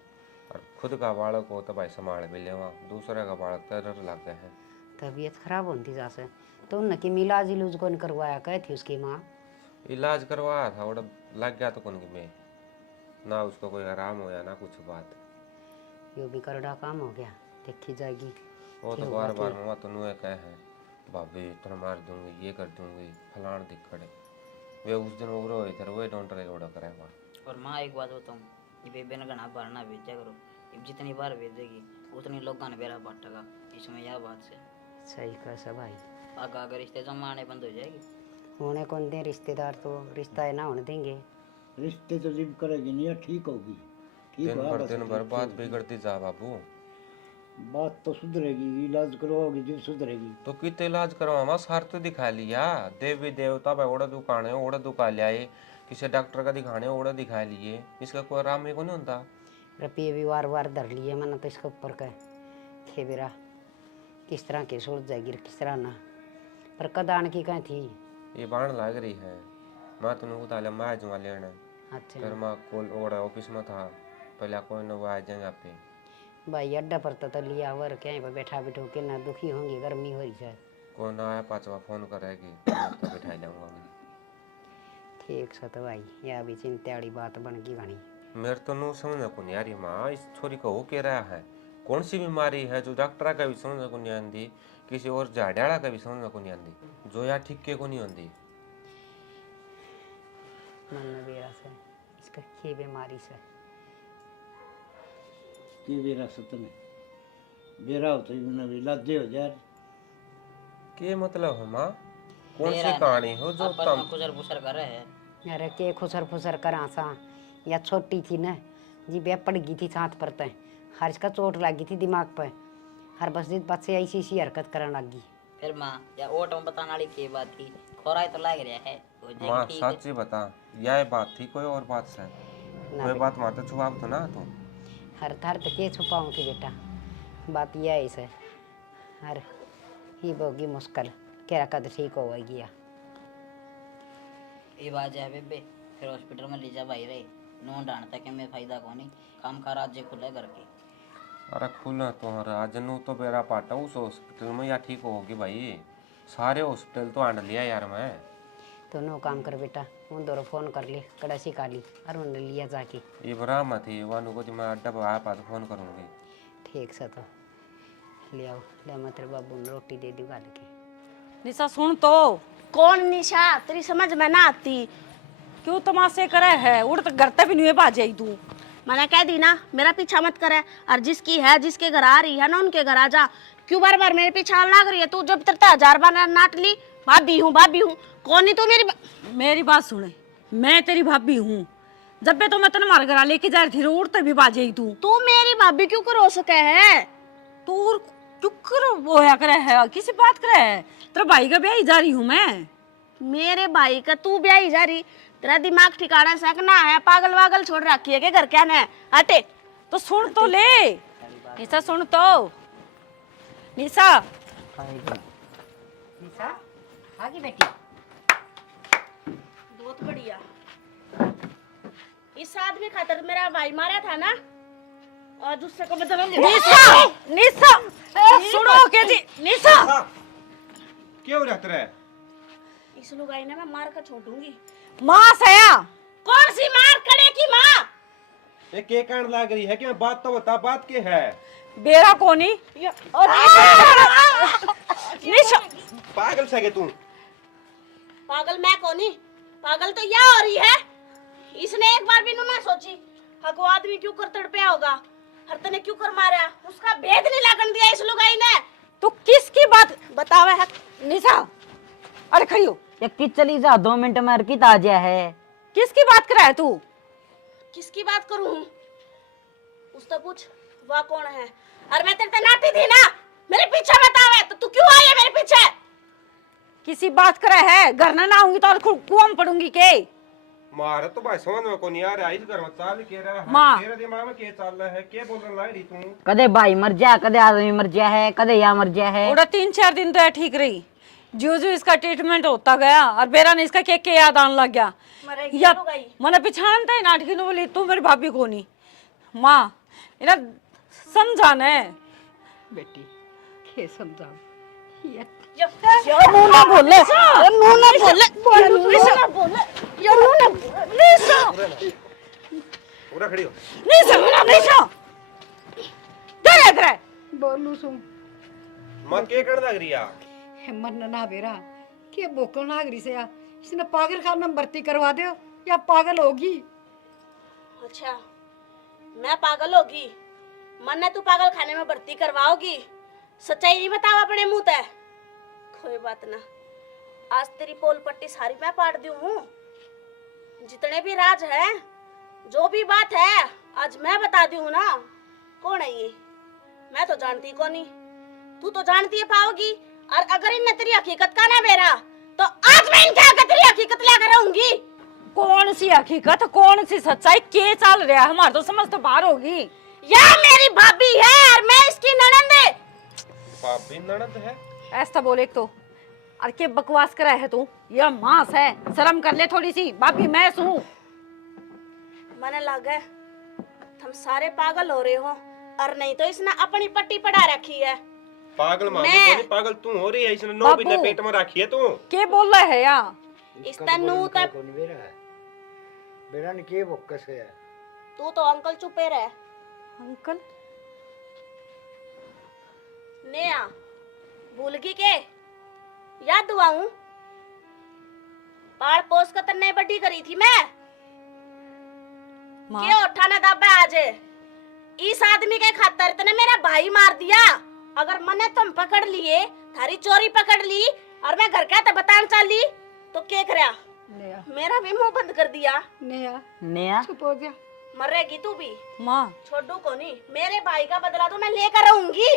और खुद का बालक हो तो भाई संभाल भी लेवा, दूसरे का बालक तरर लग गए हैं। तबीयत खराब होती जा से तो उन की मिलाज इलूज कौन करवाया, कहे थी उसकी माँ? इलाज करवाया था, वो लग गया तो कौन में ना उसको कोई आराम होया ना कुछ बात। यो भी करड़ा काम हो गया, देखी जाएगी। वो तो बार बार मम्मा तो नुए कहे हैं भाभी तुम मार दूंगी, ये कर दूंगी, फलान दिक्कत। वे उस दिन उग्रो हुए थे, वही डॉक्टर एक ऑर्डर करेगा। और माँ एक बात बताऊँ, ये बेबे ने घना बार ना भेजा करो, अब जितनी बार भेजेगी उतनी लोग ने बेरा बांटेगा, इसमें यह बात से सही कह सब भाई, आगे अगर रिश्ते जमाने बंद हो जाएगी। होने कौन दे रिश्तेदार, तो रिश्ता है ना होने देंगे। रिश्ते तो जिब करेगी नहीं, ठीक होगी, ठीक दिन भर बात बिगड़ती जा बाबू। बात तो सुधरेगी, इलाज करवाओगी जब सुधरेगी। तो कितने इलाज करवावा, सार तो दिखा लिया, देवी देवता भाई ओड़ा दुकाने ओड़ा दुका लिया, किसी डॉक्टर का दिखाने ओड़ा दिखा लिए, इसका कोई आराम में को नहीं होता। रुपये भी वार वार धर लिए मैंने, तो इसके ऊपर का खेबेरा किस तरह के सोच जाएगी किस तरह ना, पर कदान की कहीं थी ये बाण लग रही है। मैं तुमने उतार मैं जुआ लेना, अच्छा फिर मैं कोल ओड़ा ऑफिस में था, पहले कोई न वो आ जाएगा पे भाई अड्डा पर तो लिया वर कहीं पर बैठा बैठो के ना दुखी होंगी, गर्मी हो रही है। कोई ना आया पांचवा फोन करेगी तो बिठा जाऊंगा मैं। ठीक सत भाई, यह भी चिंता वाली बात बन गई घनी। मेरे तो नो समझ को नहीं यार, माँ इस छोरी को हो क्या रहा है, कौन सी बीमारी है जो डॉक्टर का भी समझ को नहीं आती, किसी और झाड़ियाड़ा का भी समझ को नहीं आती, जो यार ठीक के को नहीं आती। मन में बेरा से इसका की बीमारी से की विरासत में बेरा होता ही ना भी लादे हो जाए। के मतलब है माँ, कौन सी कहानी हो जो तुम खुसर फुसर कर रहे हैं? अरे के खुसर फुसर करा सा, या छोटी थी ना जी बे पड़ गई थी साथ पर तय, हर इसका चोट लगी थी दिमाग पर, हर बस दिन बाद से ऐसी ऐसी हरकत करने लगी। फिर माँ या ओट में बताने वाली की बात थी, खोराई तो लग रहा है हो जाएगी माँ ठीक है। सच्ची बता, यह बात थी कोई और बात से? कोई बात मारते छुपाव तो ना तू? हर थार तो के छुपाऊँ की बेटा, बात यह है इसे हर ही बोगी मुश्किल क्या कद ठीक हो गया। ये बात है बेबे, फिर हॉस्पिटल में ले जा भाई रे, नो डांटता कि मैं फायदा को नहीं, काम का राज्य खुले करके। अरे खुला तो हर आज नु तो बेरा पाटा उस हॉस्पिटल में या ठीक होगी भाई, सारे हॉस्पिटल तो आंड लिया यार मैं। तो नो काम कर बेटा, उन दोनों फोन कर ले कड़ासी काली और उन्हें लिया जाके। ये बरामा थी वानु को मैं अड्डा पर आया पास फोन करूंगी। ठीक सा तो ले आओ, ले मैं तेरे बाबू ने रोटी दे दी गाल के। निशा सुन तो, कौन निशा, तेरी समझ में ना आती। क्यों तमाशे करे है, उड़ तो घर तक भी नहीं बाजे तू। मैंने कह दी ना मेरा पीछा मत करे, और जिसकी है जिसके घर आ रही है ना उनके घर आ जा, क्यों बार बार मेरे पीछे लग रही है? तू जब तक 1000 बार नाट ली भाभी हूँ कौन नहीं तू मेरी मेरी बात सुने, मैं तेरी भाभी हूँ। जब भी तो मैं तेने मार घर लेके जा रही थी रोड तभी बाजे ही तू मेरी भाभी क्यों करो सके है? तू चुकर बोया करे है, किसी बात करे है? तेरे भाई का ब्याह ही जा रही हूँ मैं। मेरे भाई का तू ब्याह जा रही? तेरा दिमाग ठिकाना सकना है? पागल वागल छोड़ रखी है के घर क्या ने? हटे। तो सुन तो ले निशा, सुन तो निशा। निशा आगे बेटी। बहुत बढ़िया। इस आदमी खातर मेरा भाई मारा था ना, और दूसरे को मतलब निशा निशा सुनो के जी निशा। क्यों रहते रहे? इस लुगाई ने मैं मार कर छोड़ूंगी। माँ सया कौन सी मार करे की माँ? ये के कांड लाग रही है कि मैं बात तो बता, बात के है? बेरा कोनी निशा। पागल सगे तू? पागल मैं कोनी, पागल तो यह हो रही है। इसने एक बार भी ना सोची हको आदमी क्यों कर तड़पया होगा, हर तने क्यों कर मारा, उसका भेद नहीं लागन दिया इस लुगाई ने। तू किसकी बात बतावे है निशा? अरे खड़ी हो। ये की चली जा 2 मिनट में अर्कित आ जाया है। किसकी बात कर रहा है तू? किसकी बात करूं? उससे पूछ वह कौन है। और मैं तेरे नाती थी ना, मेरे पीछे बतावे तो तू क्यों आई है मेरे पीछे? किसी बात कर रहा है? घर ना आऊंगी तो और कुआं में पड़ूंगी के? मारे तो भाई समझ में को नहीं आ रहा, इस घर में चाल के रहा है। माँ। तेरे दिमाग में क्या चल रहा है? क्या बोलने लग रही तू? कदे भाई मर जा, कदे आदमी मर जा है, कदे या मर जा है। ओड़ा 3-4 दिन तो है ठीक रही, जो जो इसका ट्रीटमेंट होता गया और बेरा ने इसका के याद आने लग गया। मरेगी या लुगाई। मैंने पिछानता है नाटकी ने बोली तू मेरी भाभी को नहीं। माँ इना समझाना है बेटी के समझाओ। ये मुंह ना बोले, मुंह ना बोले, मुंह ना बोले, ये मुंह ना बोले। पूरा खड़ी हो। निशा क्या कर रहा है? बोलू सुन मां के कांड लग रही है? मरना ना बेरा के बोकल नागरी से या इसने पागल खाने में भर्ती करवा दो या पागल होगी। अच्छा मैं पागल होगी, मन ने तू पागल खाने में भर्ती करवाओगी? सच्चाई नहीं बताओ अपने मुंह ते। कोई बात ना, आज तेरी पोल पट्टी सारी मैं पाट दी हूँ। जितने भी राज है, जो भी बात है, आज मैं बता दी हूँ ना। कौन है ये? मैं तो जानती को नहीं, तू तो जानती है पाओगी। और अगर इनने तेरी हकीकत का ना बेरा तो आज मैं इनके आगे तेरी हकीकत लेकर रहूंगी। कौन सी हकीकत, कौन सी सच्चाई, के चल रहा है? हमारे तो समझ तो बाहर होगी। या मेरी भाभी है और मैं इसकी ननद है। भाभी ननद है? ऐसा बोले तो और के बकवास करा है तू? यह मांस है, शर्म कर ले थोड़ी सी। भाभी मैं सुनू? मने लगे तुम सारे पागल हो रहे हो, और नहीं तो इसने अपनी पट्टी पढ़ा रखी है। पागल मामी मैं- को नहीं, पागल तू हो रही है। इसने 9 महीने बाबू। पेट में रखी है तू। के बोल रहा है या? इस तनु तब कौन बेरा है? बेरा ने के बोकस है? तू तो अंकल चुपे रहे। अंकल नेहा भूल गई के? याद दुआऊं पाड़ पोस कर तन्ने बड्डी करी थी मैं। माँ के उठाना दबा आज इस आदमी के खातर तने मेरा भाई मार दिया। अगर मने तुम पकड़ लिए, थारी चोरी पकड़ ली और मैं घर का बतान चली तो क्या करया? नया मेरा भी मुंह बंद कर दिया। नया नया चुप हो जा। मरेगी तू भी, माँ छोड़ू को नहीं। मेरे भाई का बदला तो मैं लेकर रहूंगी।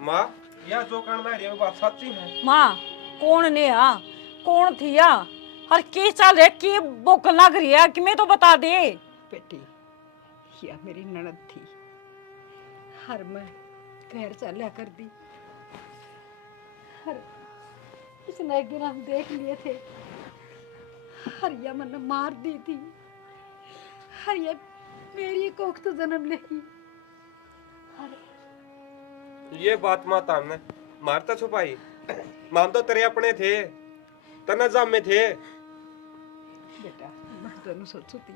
माँ यह जो कांड लग रही है वो बात सच्ची है? माँ कौन ने आ? कौन थी या? और के चल रहा है? के बुक लग रही है कि मैं तो बता दे। बेटी या मेरी ननद थी, हर मैं घर चला कर दी। हर इसने एक दिन हम देख लिए थे, हरिया मन मार दी थी। हरिया मेरी कोख तो जन्म लेगी। ये बात माता हमने मारता छुपाई। माम तो तेरे अपने थे, तना जाम में थे। बेटा मैं तेन सोचू थी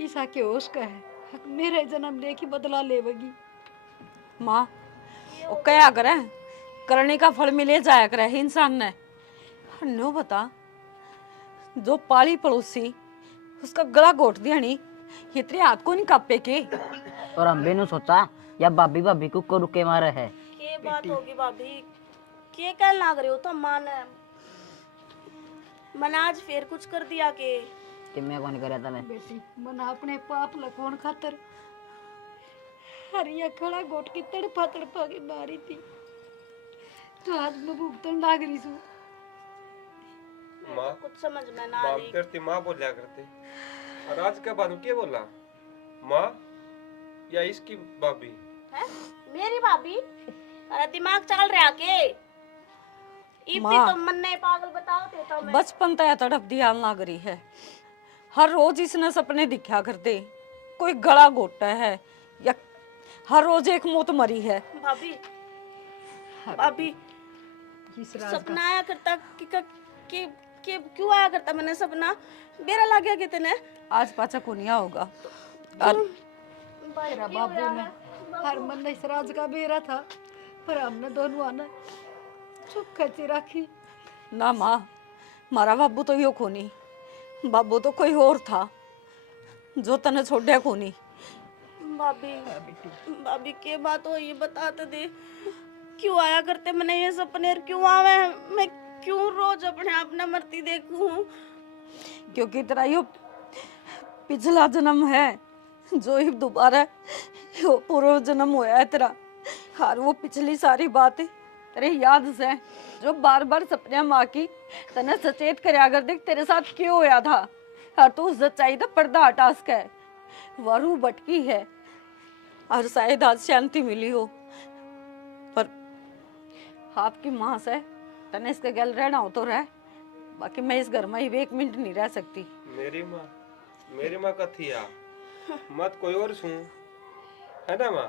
ईसा के होश का है, हक मेरे जन्म लेके बदला लेवगी। माँ वो क्या करे, करने का फल मिले जाया करे इंसान ने। नो बता जो पाली पड़ोसी उसका गला घोट दिया नहीं, ये तेरे हाथ को नहीं कापे के? और हम भी नु सोचा या भाभी भाभी को रुके मारे है। के बात होगी भाभी? के कह लाग रहे हो तो माने? मैंने आज फिर कुछ कर दिया कि मैं कौन करे तने बेटी मन अपने पाप लकौन खातर हरिया खड़ा गोट की तड़पा के मारी थी। तो आज मैं भुगतन लाग रही हूँ। माँ कुछ समझ में ना आ माँ रही। करती माँ बोलिया करते और आज क्या बानू क्या बोला माँ या इसकी भाभी है मेरी भाभी? अरे दिमाग चल रहा के इतनी माँ। तो मन नहीं पागल बताओ ते तो मैं बचपन तय तड़प दिया लग रही है। हर रोज इसने सपने दिखा करते, कोई गला घोटा है या हर रोज एक मौत मरी है। भाभी भाभी इस राज सपना आया करता कि क्यों आया करता मैंने सपना बेरा लग गया कितने आज पाचा कोनिया होगा और मेरा बाबू ने हर मन ने इस राज का बेरा था, पर हमने दोनों आना चुप खची रखी। ना माँ, मारा बाबू तो यो कोनी, बाबू तो कोई और था जो तने छोड़या कोनी। भाभी भाभी के बात हो ये बताते दे क्यों आया करते मैंने ये सपने और क्यों आवे मैं क्यों रोज अपने आप न मरती देखूं। क्योंकि तेरा यो पिछला जन्म है जो ही दोबारा यो पूर्व जन्म होया है तेरा। और वो पिछली सारी बातें तेरे याद से जो बार बार सपने माँ की तने सचेत करया कर देख तेरे साथ क्यों होया था। और तू सच्चाई तो पर्दा हटा सके वरू भटकी है और शायद आज शांति मिली हो, पर आपकी माँ से तने इसके गल रहना हो तो रह, बाकी मैं इस घर में ही 1 मिनट नहीं रह सकती। मेरी माँ कथी आ मत कोई और सुन है ना माँ।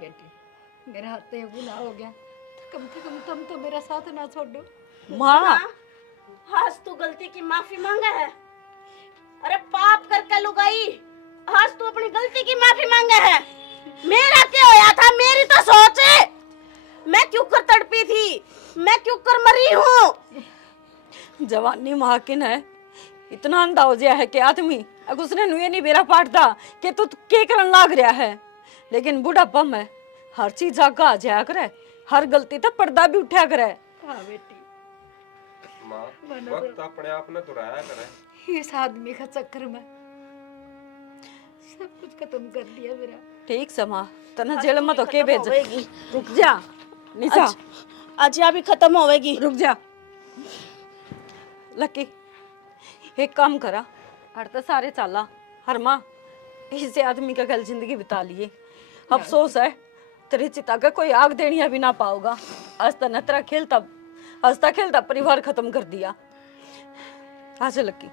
बेटी मेरे हाथ से गुनाह हो गया, तो कम से कम तुम तो मेरा साथ ना छोड़ो। माँ आज तू गलती की माफी मांगा है। अरे पाप करके लुगाई आज तू अपनी गलती की माफी मांगा है। मेरा क्या होया था मेरी तो सोच है। मैं क्यों कर तड़पी थी, मैं क्यों कर मरी हूँ। जवानी महाकिन है, इतना अंधा हो गया है कि आदमी अगर उसने नुए नहीं बेरा पाटता कि तू के करन लाग रहा है। लेकिन बुढ़ापा में हर चीज आगा आ जाया करे, हर गलती तक पर्दा भी उठा करे। हाँ बेटी माँ वक्त अपने आप ने दुराया करे। इस आदमी का चक्कर में सब कुछ खत्म कर दिया मेरा। ठीक समा तना जेल में तो के भेज। रुक जा निशा, आज यहाँ भी खत्म होवेगी। रुक जा लकी, एक काम करा हर तो सारे चाला हर माँ इसे आदमी का कल जिंदगी बिता लिए। अफसोस है तेरी चिता का कोई आग देनी भी ना पाओगा। आज तना तेरा खेलता हंसता खेलता परिवार खत्म कर दिया। आ जा लकी।